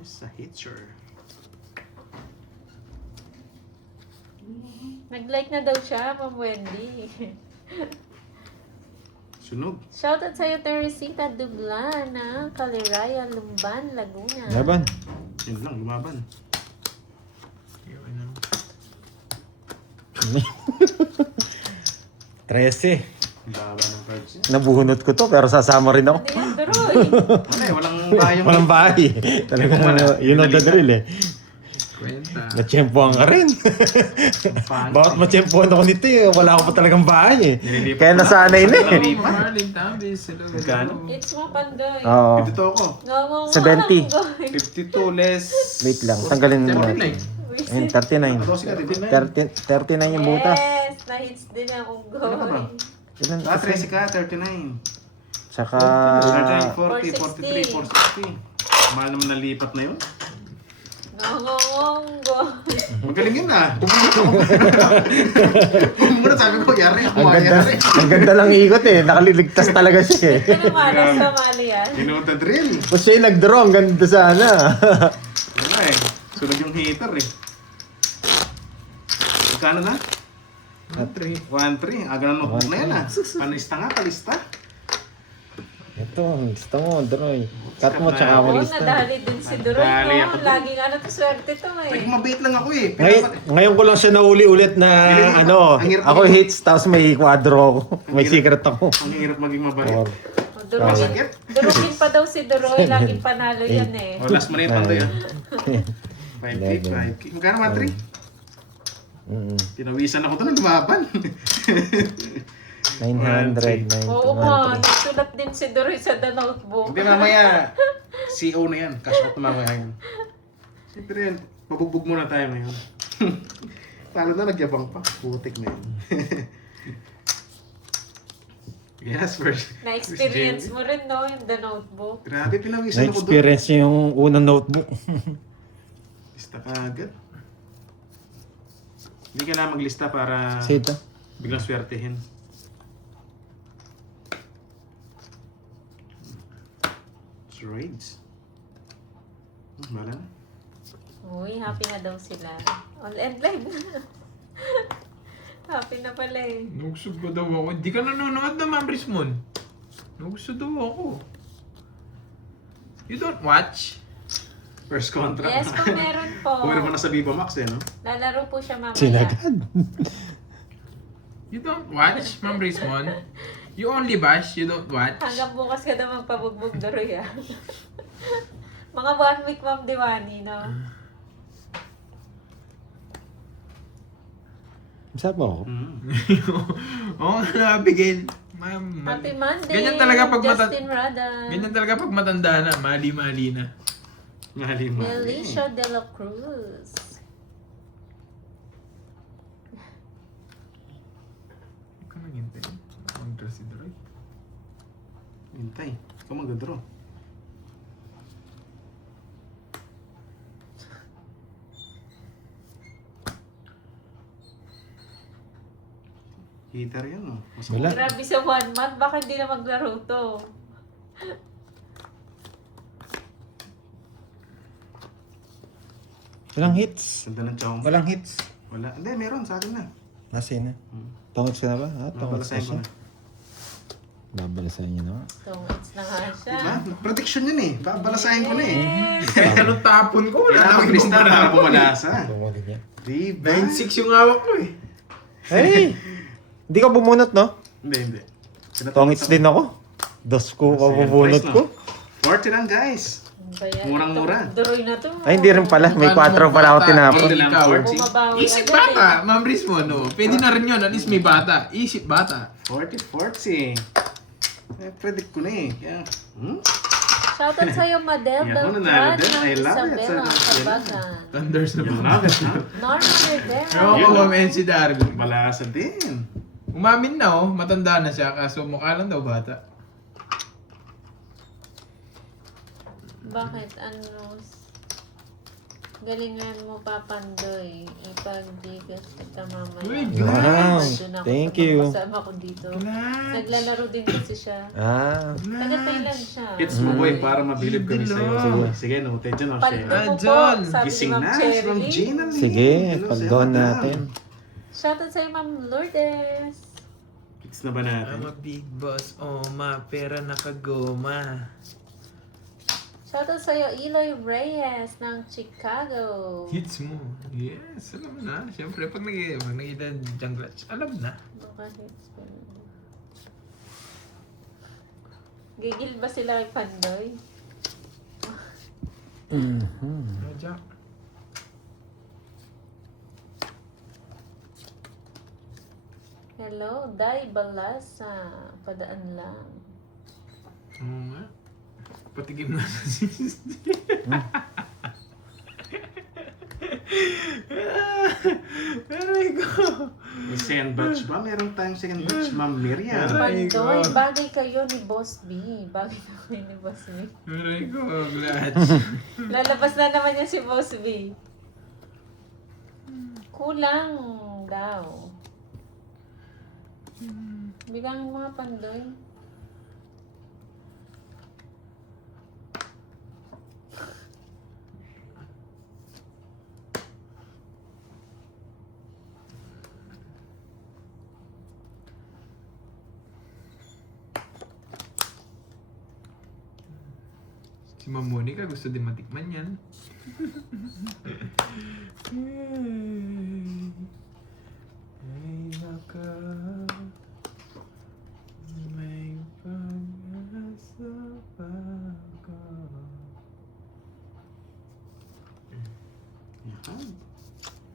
sa hitcher. Nag-like na daw siya, Ma'am Wendy. Sunog. Shoutout sa'yo, Teresita Dublan, Caliraya, Lumban, Laguna. Laban. Yun lang, lumaban. Yun, ano. 13. Laban ng cards niya. Nabuhunot ko to pero sasama rin ako. Hindi yan, Duroy. Wala eh, walang bayang. Walang bahay. Talagang you know the drill eh. Kwenta. Natsyempohan ka rin. Bakit matsyempohan ako nito eh? Wala ako pa talagang bahay eh. Nililipat Kaya ko na. nasanay na Hello, eh. Ma'am Marlene Tambis. Hello, Magkano? hello. It's mo, Pandoy. Oo. 52 ako. 70. 52 less. Wait lang, tanggalin mo natin. 39. Ayun, 39. 12 ka, 39. 39 yung butas. Yes, na-hits din akong Ano ka ba? goy. Ilan? Ah, 13 ka, 39. Tsaka... 40, 43, 460. Mahal naman nalipat na yun. Nangongonggo. Magaling yun ah. Muna sabi ko, yari ako, yari. Ang ganda lang ikot eh. Nakaliligtas talaga siya eh. Ito naman, sa Mali yan. Inuunta drill. Tapos siya yung nag-draw. Ang ganda sana. Wala eh. Sunog yung heater eh. Magkano na? 1-3. Aga na notebook na yan ah. Panlista nga, palista. Ito, gusto mo, Droy. Cut mo, tsaka Oo, mo lista. nadali din si Duroy, Nadali no? ako dun. Laging ano to, swerte to eh. Naging mabait lang ako eh. Ngayon ko lang siya nauli ulit na ano, Ang hirap ako maging- hits, tapos may quadro ako. May hirap- secret ako. Ang hirap maging mabait. Or, Durugin pa daw si Duroy, laging panalo yan eh. Oh, last minute pa to yan. 5K, 5K. Magkano 1-3? Tinawisan ako doon, lumaban. 900, Oo nga, nagsulat din si Duroy sa The Notebook. Hindi mamaya, CO na yan. Cash out na mamaya yan. Siyempre yan, mabugbog muna tayo ngayon. Talo na, nagyabang pa. Putik na yan. Yes, first. Na-experience mo rin, no, yung The Notebook. Grabe, pinawisan ako doon. Na-experience niyo yung unang notebook. Lista ka agad. Hindi ka na maglista para Sita. biglang swertehin. Raids. Wala na. Uy, happy na daw sila. On end live na. Happy na pala eh. Nagusog ko daw ako. Hindi ka nanonood na, Ma'am Brisbane. Nagusog daw ako. You don't watch? First contract. Yes, kung meron po. Pumira mo na sa Viva Max eh, no? Lalaro po siya mamaya. Sinagad. You don't watch, Ma'am Brisbane? You only bash, you don't watch? Hanggang bukas ka na magpabugbog Duroy ah. Mga 1 week, Ma'am Diwani, no? Saan mo ako? Mm. Oo nga, Abigail. Happy Monday, Ganyan talaga pag Justin Rada. Ganyan talaga pag matanda na, mali-mali na. Mali-mali. Melisha De La Cruz. Huwag ka naghintay. Mag-draw si Droy. Hintay. Ikaw mag-draw. Hitter yan, no? Wala. Grabe sa 1 month, baka hindi na maglaro to. Walang hits. Ganda ng chong. Walang hits. Wala. Hindi, meron. Sa akin na. Nasa na. Hmm. Tongits ka na ba? Ha? Tongits na Babalasahin ko siya. na. Babalasahin niyo na. Tungits na nga siya. Diba? Prediction yun eh. Babalasahin ko na eh. Kahit anong tapon ko, wala Wala na akong akong kristal na kumara. bumalasa. Tungits niya. Diba? 9-6 yung hawak ko eh. Hey! Hindi ka bumunot, no? Hindi. Tongits din ako. Dos ko ka bubunot ko. 40 lang guys. Bayan, Murang-mura. Duroy na to. Ay, hindi rin pala. May 4 pala ako tinapon. Ikaw. Bumabawi Isip agad bata, Ma'am Rismo, no? Pwede na rin yun, at least may bata. Isip bata. 40. Predict ko na eh. Kaya, Shoutout sa'yo, Madel Yan, Beltran nanalo din. ng I love it. Isabela, Sa- Sabagan. Thunders na Yung ba? nuggets, ha? Norma Rivera. Ewan ko, Ma'am NC Darwin. Balasa din. Umamin na, oh. Matanda na siya, kaso mukha lang daw bata. Bakit? Ano? Galingan mo, Papandoy. Ipag-gigas kita mamaya. Uy, Wow. Nandun ako Thank pag you. Kasama ko dito. Glass. Naglalaro din kasi siya. Ah. Taga-Thailand siya. Hits mo boy para mabilib kami sa'yo. Idolo. Sige, noted dyan o. Paldo Share. mo po, John. sabi ni Gising Ma'am na, si Ma'am Cherry. Gina Lee. Sige, Hello, pag-down sir, natin. Shoutout sa'yo, Ma'am Lourdes. Hits na ba natin? I'm a big boss, oh ma, pera nakagoma. Shoutout sa'yo, Eloy Reyes ng Chicago. Hits mo. Yes, alam na. Siyempre, pag nakita diyang clutch, alam na. Baka hits ko. Gigil ba sila kay Pandoy? Ano, Jack? Hello, Day Balasa. Padaan lang. Oo nga. Patigim na sa sister. Aray ko. May second batch ba? Meron tayong second batch, Ma'am Miriam. Aray ko. Pandoy, bagay kayo ni Boss B. Bagay na kayo ni Boss B. Aray ko, glad. Lalabas na naman yan si Boss B. Kulang daw. Bilang mga Pandoy. Si Ma'am Monica gusto din matikman yan. Ay, naka. May pag-asa pa ako. Yan.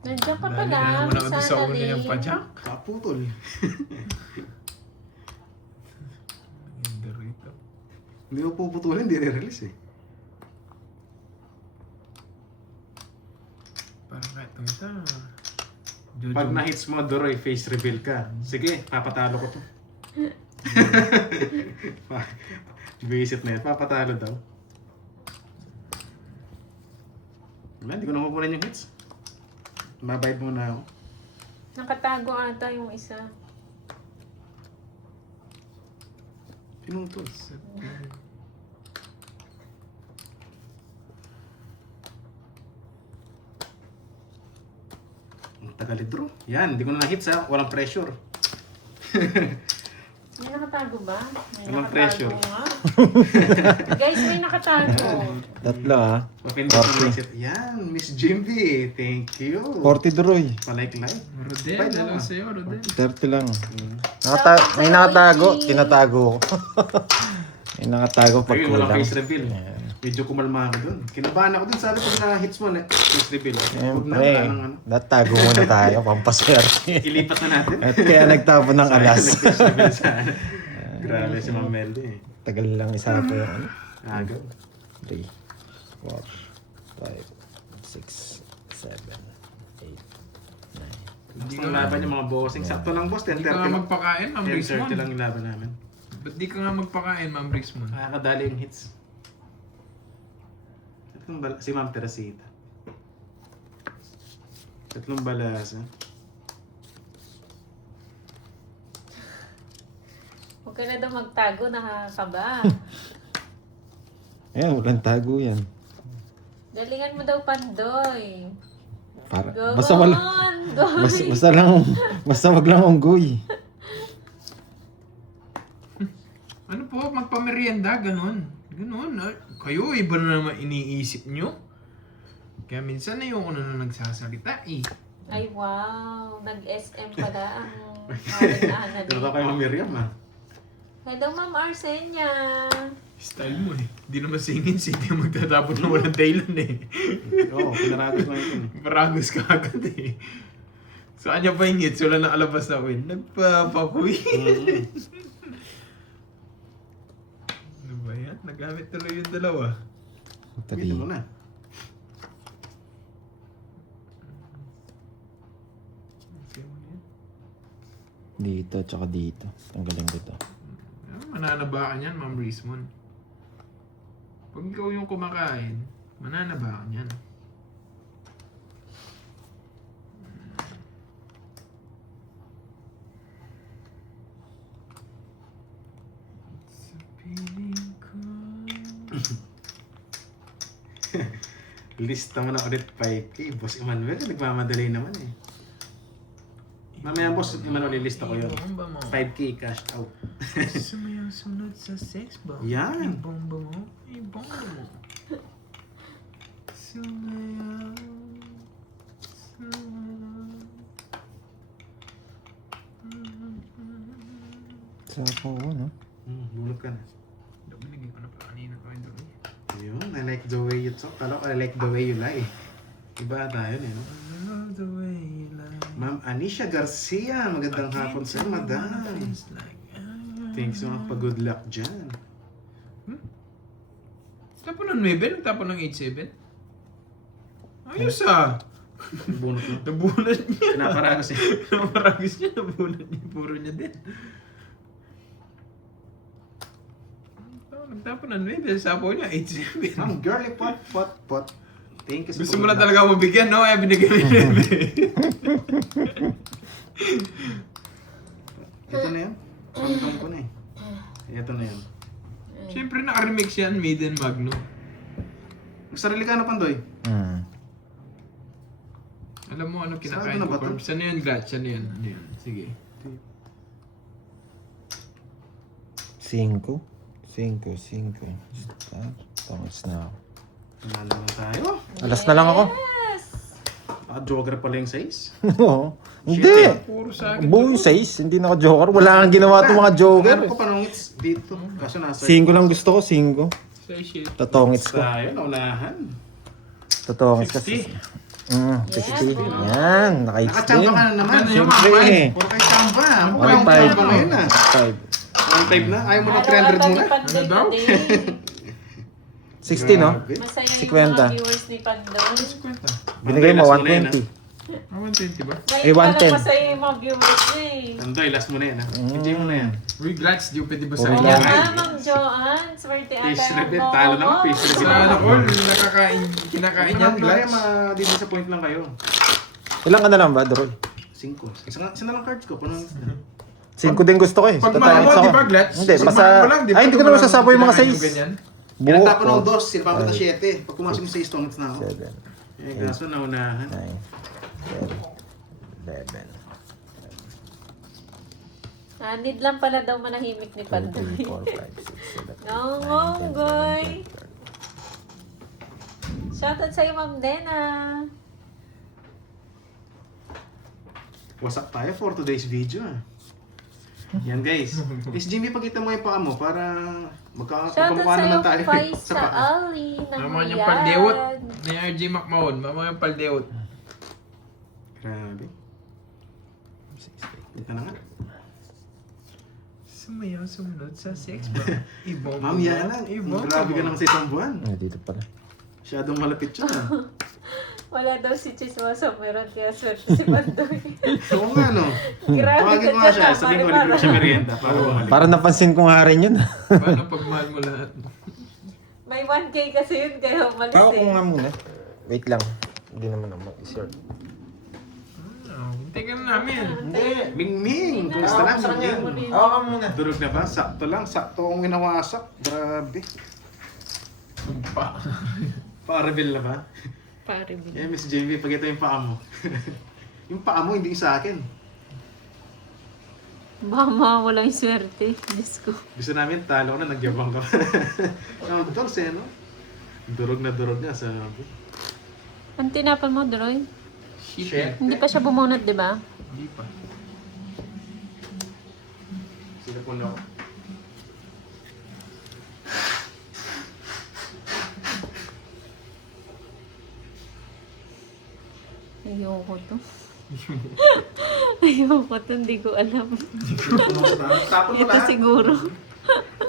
Nandiyan ka Dali pala. na naman ako Miss sa una Annalyn. yung padyak. Kaputol. Ganda rito. Hindi ko puputulin, hindi re-release eh. Parang kahit itong isa. Jojo. Pag na-hits mo, Doroy, face reveal ka. Sige, papatalo ko to. Visit na yan, papatalo daw. Wala, hindi ko na kukunin yung hits. Mabibe mo na ako. Nakatago ata yung isa. Pinutol. Ang tagal draw. Yan, hindi ko na na-hits ha. Walang pressure. May nakatago ba? May Walang nakatago pressure. nga. Guys, may nakatago. Tatlo ha. Mapindot Okay. na reset. Yan, Miss Jimby. Thank you. 40 Droy. Palike-like. Rodel, Bye, dalawa dalawa. sa'yo, Rodel. 30 lang. Shoutout May sa'yo, nakatago. Oichi. Tinatago ko. May nakatago pag Ayun, walang kulang. face reveal. Medyo kumalma ako dun. Kinabahan ako dun. Sabi pag na-hits mo, face reveal. Huwag na, Siyempre, wala nang ano. natago muna tayo. Pampaswerte. Ilipat na natin. At kaya nagtapon ng alas. Nag-face reveal sana. Grabe si Ma'am Meldy eh. Tagal lang isa po yung ano. Agad. 3, 4, 5, 6, 7, 8, 9. Gusto ng laban yung mga bossing. Sakto lang boss, 10:30 Hindi ka nga lang. magpakain, Ma'am 10:30 Rismon. lang yung laban namin. Ba't di ka nga magpakain, Ma'am Rismon? Nakakadali yung hits. Si Ma'am Teresita. Tatlong balas, ha? Huwag ka na daw magtago, nakakaba. Ayan, walang tago yan. Galingan mo daw, Pandoy. Para, Go basta wala, on, Goy. basta wag lang unggoy. Ano po, magpamerienda, ganun. Ganun. Kayo, iba na naman iniisip nyo. Kaya minsan ayoko na nagsasalita eh. Ay, wow. Nag-SM pala ang ating Ana Dito kay Ma'am Miriam, ha? Hello, Ma'am Arsenia. Style mo eh. Hindi naman singin, hindi magtatapon na walang dahilan eh. Oo, pinaragos lang yun eh. Maragos ka agad eh. So, kanya pa yung hits, wala na alabas na win. Nagpapakuwi. Ano ba yan? Nagamit tuloy yung dalawa. Tali. Dito mo na. Dito, tsaka dito. Tanggalin ko to. Mananabakan yan, Ma'am Rismon. Pag ikaw yung kumakain, mananabakan yan. Sa piling ko. Lista mo na ulit 5K. Boss Emmanuel, nagmamadali naman eh. Mamaya boss, Emmanuel, lista ko yun. Bomba mo. 5K cash out. Sumayang sunod sa sex bomb. Yan. Ay, bomba mo. Ay, bomba mo. Sumayang. Sa ako, no? Bulog ka na. Binigay ko na pa kanina ko yung doon. Ayun, I like the way you talk. Kala ko I like the way you lie. Iba tayo eh, no? I love the way you lie. Ma'am Anisha Garcia, magandang hapon sa iyo, madam. Thanks so much pa good luck dyan. Tapon ng 9, nagtapon ng 8-7. Ayos ah! Bunot mo. Nabunot niya. Pinaparagos eh. Naparagis niya, nabunot niya. Puro niya din. Nagtapon ng 9, sapo niya 8-7. Ma'am Girly Pot. Thank you sa Gusto mo good na luck. talaga mabigyan, no? Ay, binigay mo yung 9. Ito na yan. Pagkakam ko na eh. Ito na yan. Siyempre, naka-remix yan, Maiden Magno. Magsarili ka na, Pandoy. Alam mo ano kinakain Sarado na ko, ba to? Pam? Saan na yun, Glatch? Saan na yun? Ano yun? Sige. 5. Tangos na ako. Tumala na tayo. Alas na lang ako. Yes! Jogger pala yung size. Oo. Hindi. Puro sa akin. Buo yung 6, hindi naka-joker. Wala kang ginawa itong mga joker. Ano ko panungits dito? Kaso nasa... 5 lang gusto ko, 5. Sa shit. Totongits ko. Tayo, naunahan. Totongits kasi. 60. Yan, Nakachamba ka naka-explain. na naman. Ano yung Siyempre mga eh. Puro kay chamba. Ako pa yung 1.5. chamba ngayon ah. 5. 1.5 na. Ayaw mo ng 300 Araw-araw muna. ni Pandoy Ano daw? today. 60, no? Grabe. Masaya yung 50. mga viewers ni Pandoy. Kwenta. Binigay mo Last mo na yan, 120. 120 ba? Ngayon Eh, palang 110. masaya yung mga viewers niya eh. Andoy, last mo na yan ah. Enjoy mo na yan. Uy, Glatch, di ko pwede ba sa Oo Oo Yan. nga, Ma'am Joanne. Swerte Fish ata rib. ang Talo naman, mo. fish rib. Sa ano ko, nakakain, kinakain yan, Ma'am Gloria, Glatch. ma-disappoint lang kayo. Ilang ka na lang ba, Droy? 5. Isa na lang cards ko. Panungits na. 5 din gusto ko eh. Pag Totongits mahal mo, ako. di ba, Glatch? Hindi, Pag basta... mahal mo lang, di ba? Ay, hindi ko naman Walang sasapo yung mga kinakain 6. ganyan. Buo. Kinagtapo ng 2, silpang kita 7. Pag pumasok mo sa 6, tungits na ako. 7, Eh, kaso naunahan. 9, 10, 11, Need lang pala daw manahimik ni 2, 3, Pandoy. 4, 5, 6, 7, 8, 9, 10, Ngongoy! 11, 12. Shoutout sa'yo, Ma'am Dena. Wasak tayo for today's video ah. Yan guys. Miss Jimmy, pakita mo yung paa mo para Shoutout magkamukha sa'yo, naman tayo Fai sa sa paa. Ali. Mama niyang paldewot. Ni RJ McMahon, mama yung paldewot. Grabe. Ito na nga. Sumayaw, sumunod sa sex ba? Ibang Ma'am Yana, grabe ka naman sa isang buwan. Ay, dito pala. Masyadong malapit siya. Wala daw si Chismoso, meron kaya swerte si Pandoy. Oo nga, no? Grabe Tawagin ka mo nga dyan siya, ah, sabihin ko, Marimar. ulit siya merienda para bumalik. Parang napansin ko nga rin yun. Paano pag mahal mo lahat? May 1K kasi yun, kaya umalis Pao eh. ko nga muna. Wait lang. Hindi naman ako mag-isir. Hintay ka na namin. Hindi, Ming-Ming, kumusta lang, Ming-Ming? Ako ka muna. Durog na ba? Sakto lang, sakto akong ginawasak. Grabe. Pa-reveal na ba? Pare, Eh, Miss JV, pag ito yung paa mo. Yung paa mo, hindi sa akin. baka mawala yung swerte. Diyos ko. Gusto namin, talo ko na, nagyabang ka. Ang doors eh, no? Durog na, sabi. Ang tinapal mo, Droy? Shit. Hindi pa siya bumunot, di ba? Hindi pa. Sila po na ako. Ayoko to. Ayoko to, hindi ko alam. Tapon mo Ito lahat. siguro.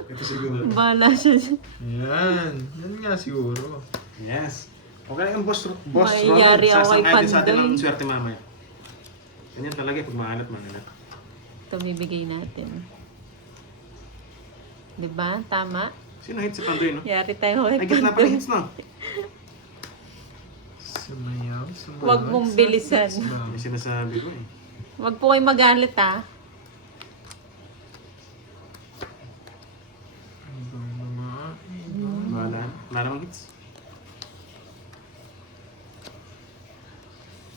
Ito siguro. Bahala siya dyan. Yan. Yan nga siguro. Yes. Okay lang yung boss Ron. Mayayari ako kay Sasang-ayon sa atin Pandoy. ang swerte mamaya. Ganyan talaga pag maalat. Ito bibigay natin. Di ba? Tama? Sino hit si Pandoy, no? Yari tayo kay Ay, gitna pa Pandoy. hits, no? Sumayaw, sumunod. Huwag mong sa bilisan. sex ba? Yung sinasabi ko eh. Huwag po kayo magalit ah. Ibang mga... Wala. Wala namang hits.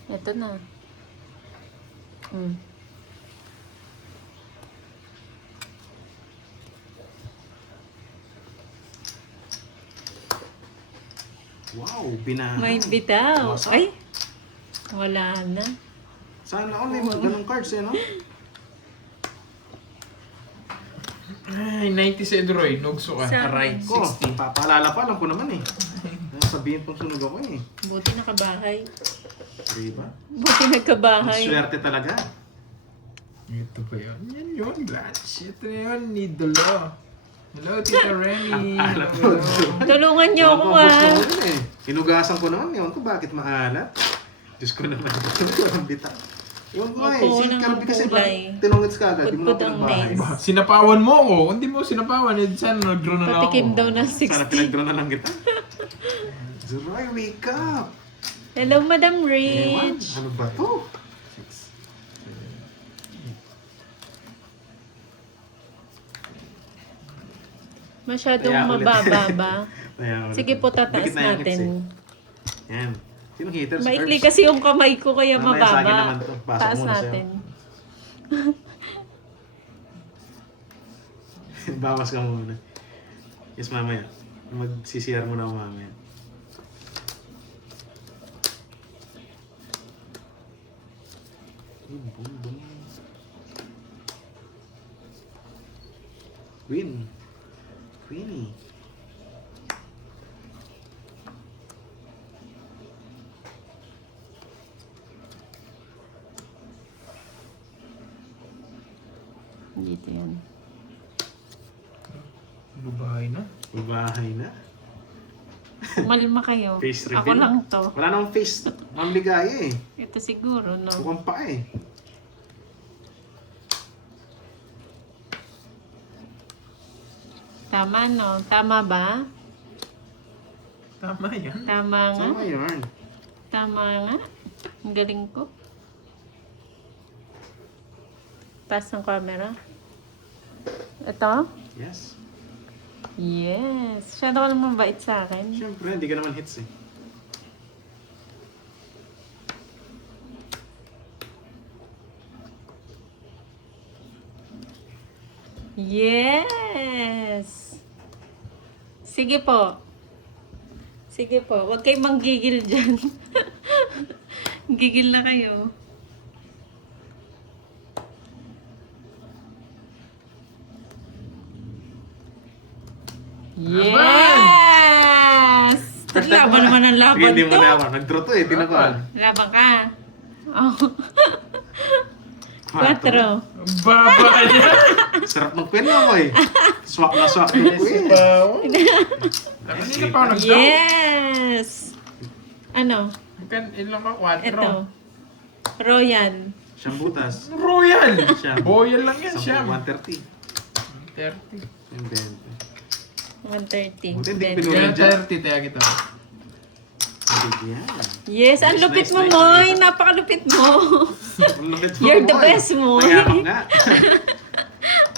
Ito na. Hmm. Wow, binahan. May bitaw. Wasak. Ay! Wala na. Sana all may mga ganong cards eh, no? Ay, 90 si Edroy. Nugso ka. Sa- Aray, Ko, 60. papaalala pa lang ko naman eh. Sabihin pong sunog ako eh. Buti nakabahay. Diba? Buti Ang nagkabahay. swerte talaga. Ito pa yun. Yan yun, Blanche. Ito na yun, Nidolo. Hello, Tita Remy. Alat Hello. mo. Tulungan niyo ako Ang gusto ah. ko yun eh. Hinugasan ko naman. Ewan ko bakit maalat. Diyos ko naman. Ang bita. Ewan ko eh. Opo, Si ng Kirby kasi kulay. tinungits ka agad. Di mo na Pudpud ang pinagbahay. nails. Sinapawan mo ako. Kung di mo sinapawan, eh, sana nag-draw na lang ako. Patikim daw ng Sana 60. pinag-draw na lang kita. Zeroy, wake up! Hello, Madam Ewan, Rich. ano ba to? Masyadong Kaya ulit. mababa ba? Kaya, Sige po, tataas Dikit na yung hits natin. eh. Yan. Sino hitter? Si Maikli Curbs. kasi yung kamay ko kaya Mamaya sa akin mababa. naman to. Pasok Taas muna sa'yo. natin. Bawas ka muna. Yes, mamaya. Mag-CCR muna ako mamaya. Boom, boom, boom. Queen. Queenie. Dito yan. Lubahay na. Babahay na. Malma kayo. Face Ako reveal. lang to. Wala namang face. Ang ligaya eh. Ito siguro, no? Mukhang pa eh. Tama, no? Tama ba? Tama yan. Tama nga. Sama yun. Tama nga. Ang galing ko. Taas ng camera. Ito? Yes. Yes. Masyado ka naman mabait sa akin. Siyempre, hindi ka naman hits eh. Yes! Sige po. Sige po. Huwag kayong manggigil dyan. Gigil na kayo. Yes! Laban naman ang laban Sige, hindi mo to. na ako. Nag-draw to eh. Tinakuan. Laban ka. Oh. 4. Baba niya. Sa Sarap ng queen mo eh. Swak na swak ng queen. Kanina pa ako nag-draw. Yes! Ano? Ilan ka? 4. Ito. Royan. Siyang butas. Royal! Siyam. Boyal lang yan, siya. 130. 30. Yung 20. 130. Buti hindi Then- pinulit. Kaya 30 tayo kita. Bigyan. Yes, ang Nice, lupit nice, mo, nice, Moy. nice. Napakalupit mo. Ang lupit mo, You're the Moy. best, Moy. Kaya nga.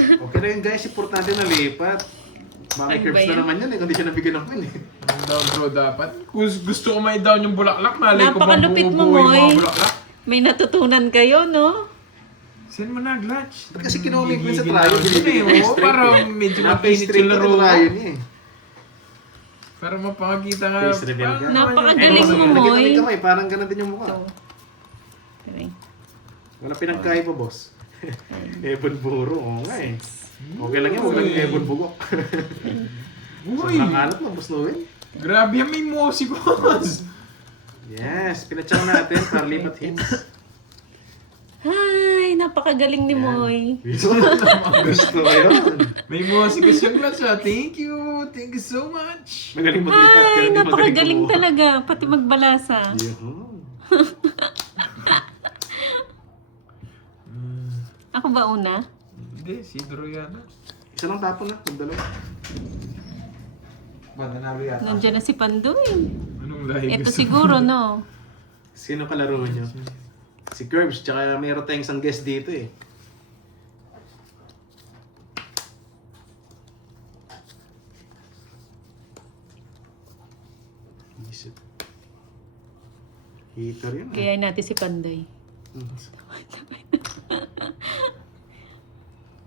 Okay na yun guys, importante na lipat. Mami Ano Curbs ba na yan? naman yan eh, kung di siya nabigyan ng queen eh. Ang down draw dapat. Kung gusto ko may down yung bulaklak, malay ko bang Napakalupit mo, bumubuo yung mga Moy. bulaklak. May natutunan kayo, no? Saan mo na, Glutch? Ba't kasi kinuha mo yung queen sa Gigigil trial, ako dun binibigyan eh, niya oh, straight para eh. medyo Napay mapinit straight yung na laro trial mo. niya eh. Para mapakakita nga. Face reveal ka. Napakagaling mo, Lagyan Moy. ng kamay, parang ganun din yung mukha. Ito. Okay. Wala pinagkaiba, boss. Ebon Buro, oo nga eh. Okay lang yan, huwag lang yung Ebon Bugok. Uy! Sobrang alat mo, boss Noel. Grabe yan, may mosi ko. Yes, pinatsang natin para lipat hits. Ay, napakagaling ni Moy. Gusto ko yun. May mosi ko siya, Glutch. Thank you. Thank you so much. Magaling maglipat. Ay, hindi napakagaling kumuha. talaga. Pati magbalasa. Yun. Ako ba una? Hindi, si Drew yan. Isa lang tapon na, magdalawa. Nanalo yata. Nandiyan na si Pandoy. Anong lahi Ito gusto siguro, no? Sino kalaro nyo? Si Curbs, tsaka mayroon tayong isang guest dito eh. Isip. Heater yun. Kaya natin si Pandoy.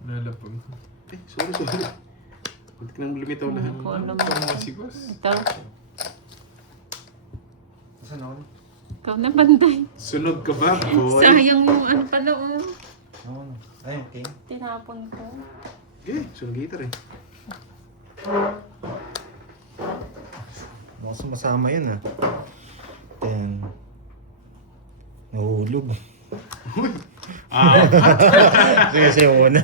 Nalapag. Sorry. Buti ka nang lumitaw lahat. Ako alam Ito mo. mosi ko. Ito. Saan ako? Ikaw na, Pandoy. Sunog ka ba, boy? Sayang yung ano pala, oh. Ayun, okay. Tinapon ko. Okay, sunog heater eh. Baka sumasama yun ah. Then, nahulog. Sige, siya una.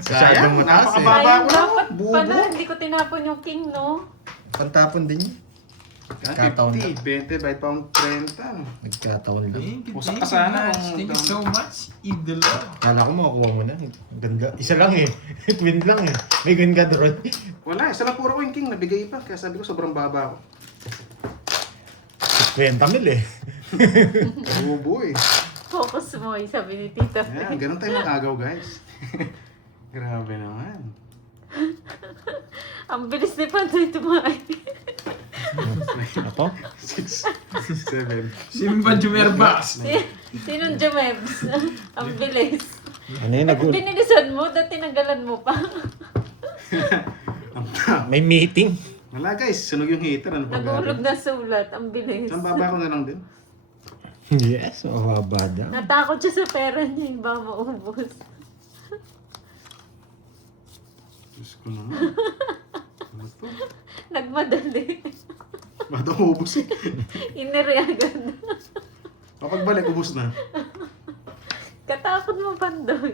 Sayang, mataas eh. napakababa Sayang, ko na. dapat Bubo. pala. Hindi ko tinapon yung king, no? Pantapon din yun. Nagkataon 50, 20, by pound 30. Nagkataon lang. Thank you, Pusak thank ka you, sana Glutch. kung- Thank you so much. Idolo. Kala ko makukuha mo na. Ang ganda. Isa lang eh. Twin lang eh. May gun ka doon. Wala, isa lang puro ko yung king, nabigay pa. Kaya sabi ko, sobrang baba ako. 20 mil eh. Bubo eh. Focus mo, sabi ni Tita. Ayan, ganun tayo mag-agaw, guys. Grabe naman. Ang bilis ni Pandoy tumahay. Ako? 6, 7. Simba Jumerbas. Sinong Jumebs? Ang bilis. Ano yun? Binilisan mo, dati tinanggalan mo pa. May meeting. Wala guys, sunog yung heater. Ano pa Nagulog na sulat, ang bilis. Saan baba ko na lang din? Yes, mababa daw. Natakot siya sa pera niya, baka maubos. Diyos ko naman. Ano to? Nagmadali. Ba't ako ubus eh? Inireagad na. Papagbalik, ubus na. Katakot mo, Pandoy.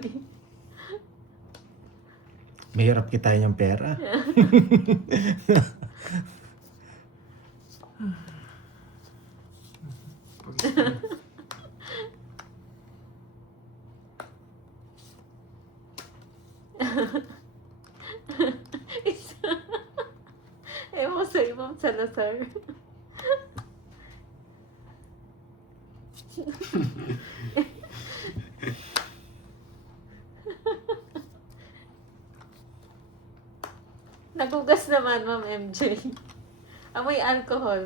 Mahirap kitain yung pera. Ewan ko sa ibang Salazar. Nagugas naman, Ma'am MJ. Amoy alcohol.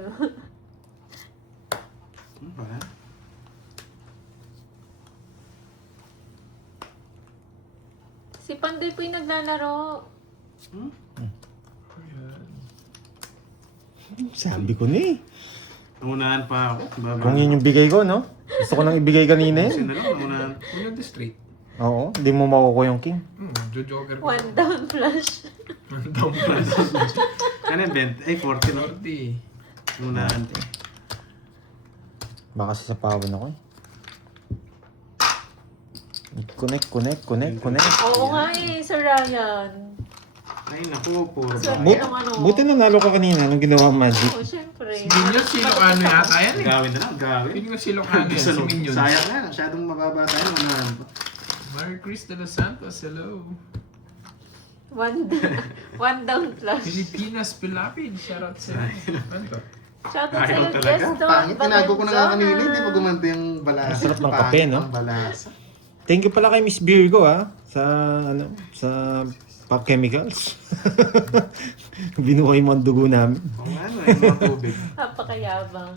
Ano ba? Si Pandoy po yung naglalaro. Hmm? Sabi ko na eh. Nangunahan pa ako. Baba. Kung yun yung bigay ko, no? Gusto ko nang ibigay kanina Ubusin eh. na lang, nangunahan. Ano the straight? Oo, hindi mo makukuha yung king. Joker ko. One down flush. One down plus. Ano yung 20? Ay, 40 no? 40. Nangunahan pa. Baka sasapawan ako eh. Connect. Oo nga eh, Sir Ryan. Ay, naku, puro Sir, ba? ano? Buti nanalo ka kanina nung ginawa magic. Oh, syempre. Minion, Silocano yata yan eh. Gawin na lang, gawin. Feeling ko Silocano yan, si Minion. Sayang na, masyadong mababa tayo. Merry Chris de los Santos, hello. One down flash. Pilipinas Pilapid, shoutout sa ano to? Shoutout Ayaw sa'yo, talaga. Gaston. Pangit, tinago ko na nga kanina. Hindi pa gumanda yung balasa. Ang sarap ng Pangit kape, no? ang balasa. Thank you pala kay Miss Virgo sa Pop Chemicals. Binuhay mo ang dugo namin. O nga, ano, yung mga tubig. Apakayabang.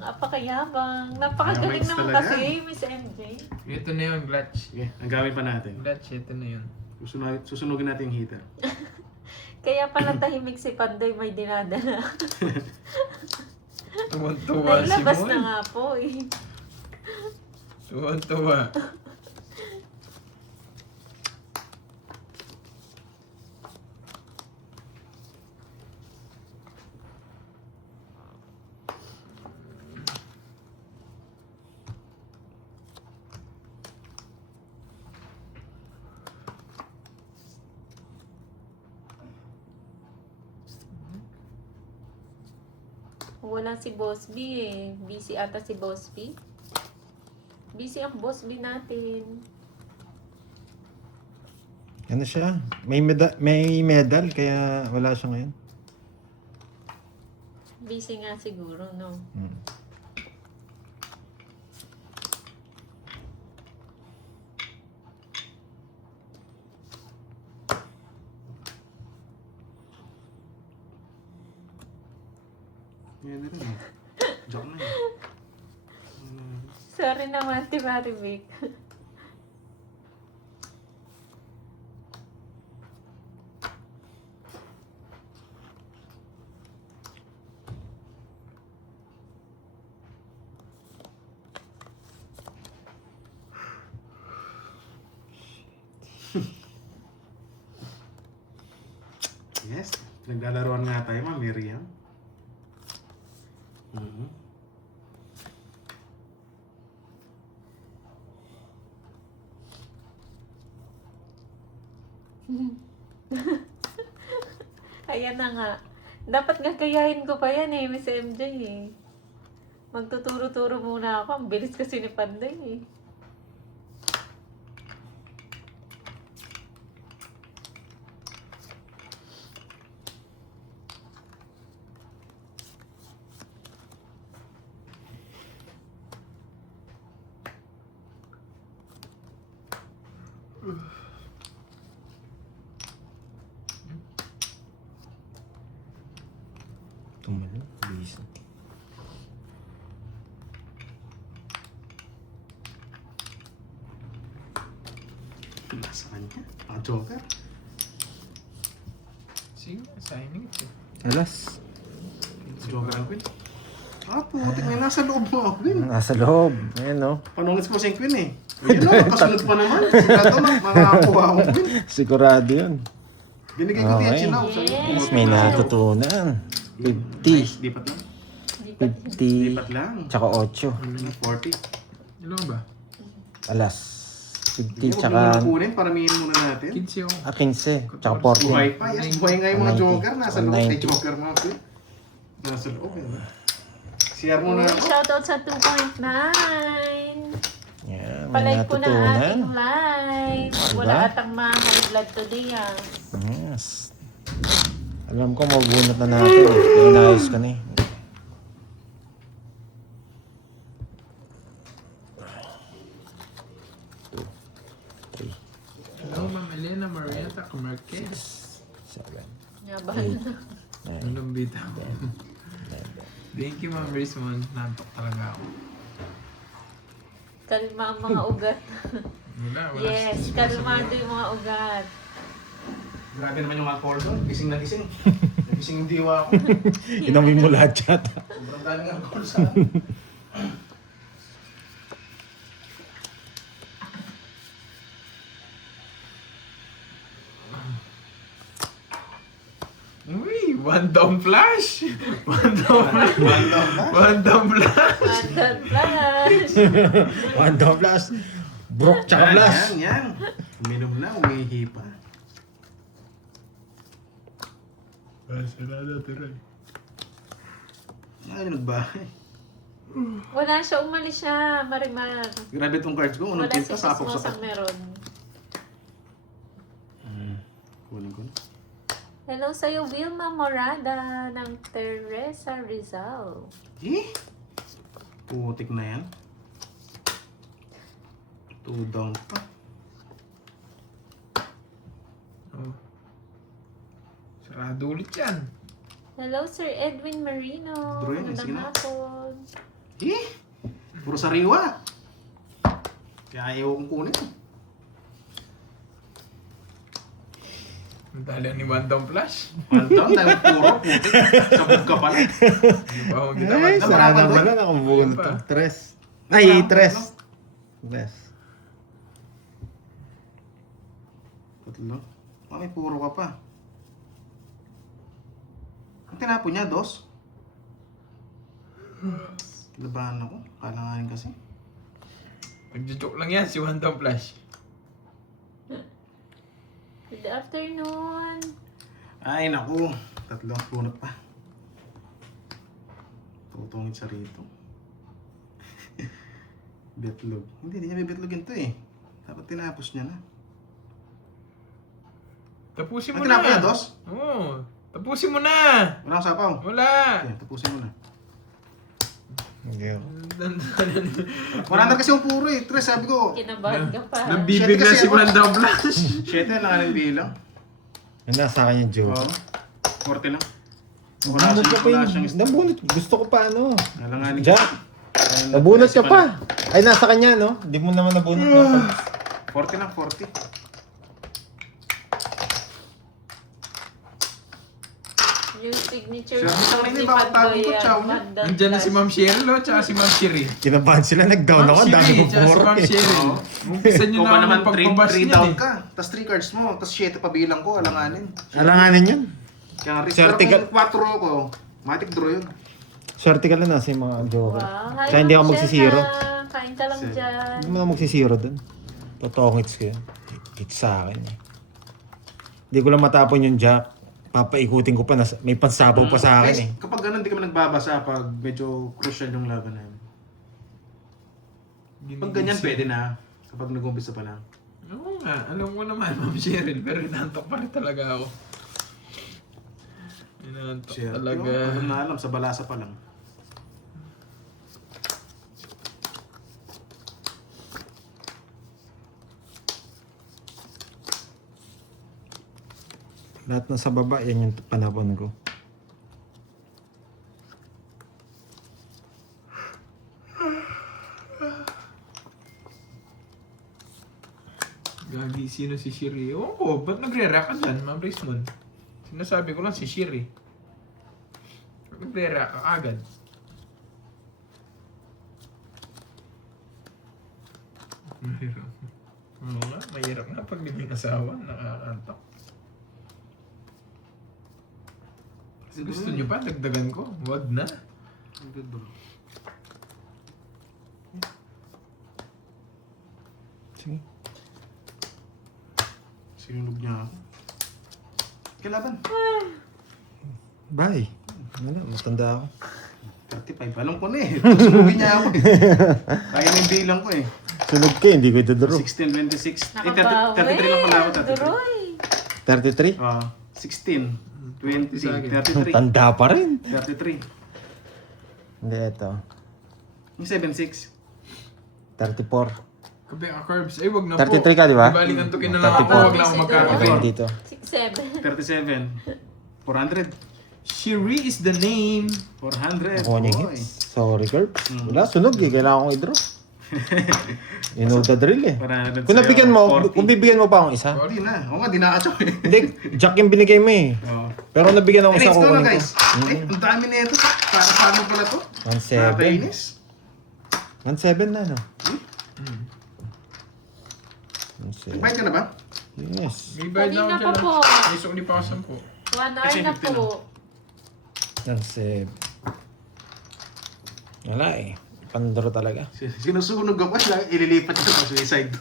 Napakagaling Mates naman talaga. kasi, Miss MJ. Ito na yung Glatch. Sige, ang gawin pa natin. Glatch, ito na yun. Susunugin natin yung heater. Kaya pala tahimik si Pandoy may dinadala. Tuwan-tuwa si Nailabas Mon. na nga po eh. Tuwan-tuwa. Wala si Boss B eh. Busy ata si Boss B. Busy ang Boss B natin. Ano siya? May medal kaya wala siya ngayon. Busy nga siguro, no? Yan na rin eh. Joke na eh. Sorry naman, Ti Marivic. Yes, naglalaroan nga tayo, Ma'am Miriam. Ayan na nga. Dapat gagayahin ko pa yan eh, Miss MJ eh. Magtuturo-turo muna ako. Ang bilis kasi ni Panday eh. Tumalo. Bisa. Nasa kanya. Ang joker. Sige, signing ito. Alas. Joker ang queen. Ah, putik na nasa loob mo ako queen. Nasa loob. Ayan no. Panungit ko si queen eh. Ayun na, kasunod pa naman. Sigurado na, makakakuha ako queen. Sigurado yun. Binigay ko Okay. din sinaw. Yes. May natutunan. 50. Lipat lang. 50. Lipat lang. Tsaka 8. 40. Ilan ba? Alas. Hindi 50 mo tsaka muna kunin para mihin muna natin. 15 ako. 15. Tsaka Buhay 14. pa. Yes, buhay nga yung mga 190. joker. Nasa loob. Ay, 190. joker mga queen. Nasa loob eh. CR muna ako. Shoutout sa 2.9. Yan. May Palike ko na natutunan. ating live. Wala Diba? atang mga high blood today ah. Yes. Alam ko mabunot na natin. Kaya naayos ka na eh. Hello, Ma'am Elena Marietta Camarquez. 7. Yabahan na. Anong bita ko? Thank you, Ma'am Rizmon. Nantok talaga ako. Kalma ang mga ugat. Wala. Yes, kalmado yung mga ugat. Grabe naman yung alcohol doon. Gising na gising. Nagising yung diwa ako. Inamin mo lahat yata. Sobrang daming alcohol sa akin. Uy, one down flash! One down flash! One down flash! Pandan flash! One down blast. Brook tsaka flash. Yan. Uminom na, umihi pa. Sarado, tuloy. Ay, nagbahay. Wala siya, umalis siya, Marimar. Grabe tong cards ko. Unang Wala si tinta, sapok sa Chismosang meron. Kunin ko na. Hello sa'yo, Wilma Morada ng Teresa Rizal. Putik na yan. 2 down pa. Oh. Sarado ulit yan. Hello, Sir Edwin Marino. Bro, yun, sige Magandang na. hapon. Puro sariwa. Kaya ayaw kong kunin. Ang tali ni One Down Flash. Pantang, dahil puro putik. Sabog ka pala. Hindi pa ako Ay, ginawa. sarado doon. pala. Nakabunot Ayun pa. to. 3. Ay, 3. 3. Tatlo. May puro ka pa. Ang tinapon niya, 2. Labahan ako. Kalanganin kasi. Nagjo-joke lang yan si One Down Flash. Good afternoon. Ay, naku. 3 punot pa. Tutungit sa rito. Betlog. Hindi niya may betlogin to eh. Dapat tinapos niya na. Tapusin mo Ang na. tinapon niya, 2? Oo. Tapusin mo na. Walang sapaw. Wala. Okay, tapusin mo na. Hindi. 100 kasi yung puro eh. 3, sabi ko. Kinabahan ka pa. Nabibigla Siyete kasi si ako. One Down Flash. 7 lang ang bilang. Yung nasa akin yung joke. Oo. 40 lang. Wala Nabunot ka pa wala yung... siyang Nabunot. Gusto ko pa ano. Nalanganin. Jack. Nabunot ka pa. Ay, nasa kanya, no? Hindi mo naman nabunot na. 40 lang, 40. Yung signature Sure. ni Hindi, Tony baka tago ko, Pandoy, chow. Bandang Nandiyan na si Flash. Ma'am Cheryl, oh, tsaka si Ma'am Sherry. Kinabahan sila. Nag-down ako. Ang dami Sherry, ko tsaka si puro Ma'am eh. Cheryl. Oo. Umpisa nyo Kung na pa ang naman 3 pagpabas down niyan eh. ka, tas 3 cards mo, tas 7 pa bilang ko, alanganin. Alanganin yun. Kaya risk. Swerte Pero ka- kung 4 ko, matic draw yun. Swerte ka lang nasa yung mga joke. Wow. Hi, Kaya hindi ako Ma'am magsisiro. Shena. Kain ka lang Sige. dyan. Hindi mo na magsisiro dun. Totoong hits ko yun. Hits sa akin eh. Hindi ko lang matapon yung jack. Papaikutin ko pa. May pansapaw pa sa akin eh. Kapag ganun, di kami nagbabasa pag medyo crucial yung laban namin. Pag ganyan, pwede na. Kapag nag-umpisa pa lang. Oo nga, alam ko naman, Ma'am Cheryl, pero inantok pa rin talaga ako. Inantok Siya, talaga. alam na alam, sa balasa pa lang. Lahat na sa baba, yan yung panapon ko. Gagi, sino si Shiri? Oo ko, ba't nagre-react ka dyan, Ma'am Raismond? Sinasabi ko lang si Shiri. Nagre-react ka agad. Mahirap. Oo nga, mahirap nga pag di may asawa, nakakantok. Gusto nyo pa, dagdagan ko? Wag na. Good bro. Sige. Sinulog niya ako. Kailaban. Bye. Wala, matanda ako. 35. Alam ko na eh. Sunugin niya ako eh. Kaya na yung bilang ko eh. Sunog ka, hindi ko itaduro. 16, 26. Eh, 33 Nakabawi. lang pala ako. 33. Duroy. 33? 16. 20. 33. Tanda pa rin. 33. Hindi, ito. Yung 76. 34. Kape ka, Curbs. Ay, wag na 33 po. ka, di ba? Ibaling antukin na lang 34. ako. Wag lang ako Iba magkakape. yun dito. 6'7". 37. 400. Shiri is the name. 400. Ako niya Boy. hits. Sorry, Curb. Wala, sunog eh. Kailangan kong i-draw. You know the drill eh. 400 Kung sa'yo, nabigyan mo, 40. kung bibigyan mo pa akong isa. Sorry na. Oo nga, di nakachok eh. Hindi, jack yung binigay mo eh. Oo. Pero nabigyan ako isa Next ko. ko na guys. Eh, ang dami na ito. Para paano pala to? 1-7. Nakakainis. 1-7 na, no? Hmm. 1-7. Bayad ka na ba? Yes. May bayad na ako Kanina dyan. pa po. May sukli pa ako 10. 1 hour Kasi na 50 po. 1-7. Wala eh. Pandaro talaga. Sinusunog ako, ililipat ko sa suicide to.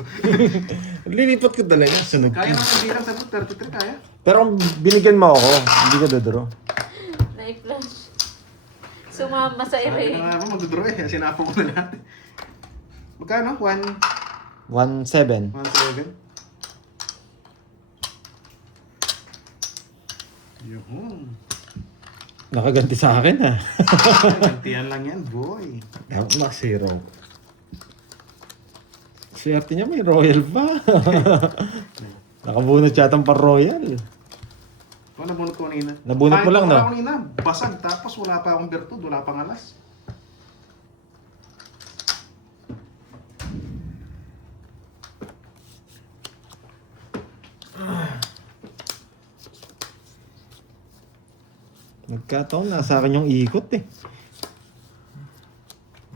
Lilipat ko talaga. Sunog Kaya ko. mo sabihin sa 33, kaya? Pero kung binigyan mo ako, hindi ka dodoro. Na-flash. Sumama sa Sabi ere. na nga ako, mag-draw eh. Sinapang ko na lahat. Magkano? 1-7. 1-7? Yun. Nakaganti sa akin ha. Gantian lang yan, boy. Dapat na zero. Swerte niya may royal pa. Nakabunot yata pa royal. Nabunot ko kanina. Nabunot mo lang, no? Wala kanina, basag. Tapos wala pa akong bertud, wala pang alas. Nagkataon, nasa akin yung ikot eh.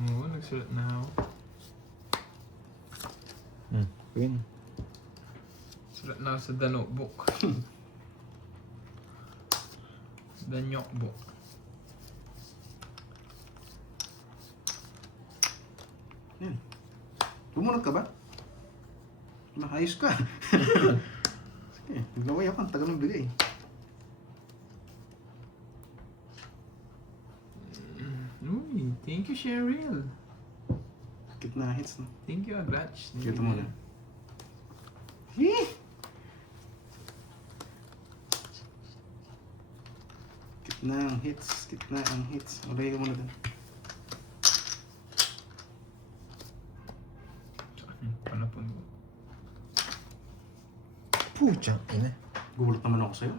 Oo, nagsulat na ako. Queen. Sulat na ako sa the notebook. The notebook. Yan. Tumunod ka ba? Ayos ka. Sige, naglaway ako. Ang tagal ng bigay. Uy, thank you, Cheryl. Kitna hits, no? Thank you, Aglach. Kito mo na. Kitna ang hits. Kitna ang hits. Ulay ka muna doon. Panapon ko. Pucha, ina. Gulot naman ako sa'yo.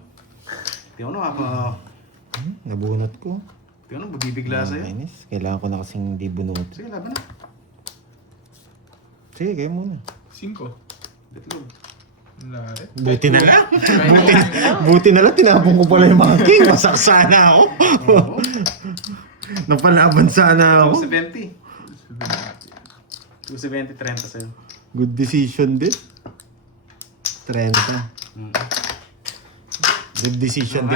Tiyo ano, apa... Nabunot ko. Tiyo ano, mabibigla sa'yo. Nakakainis. Kailangan ko na kasing hindi bunot. Sige, laban na. Sige, kayo muna. 5. Detlog. Lari. Buti na lang. Buti na lang, tinapon ko pala yung mga king. Masak sana ako. Oo. Napalaban sana ako. 270. 270, 30 sa'yo. Good decision din. 30. Mm. Good decision din.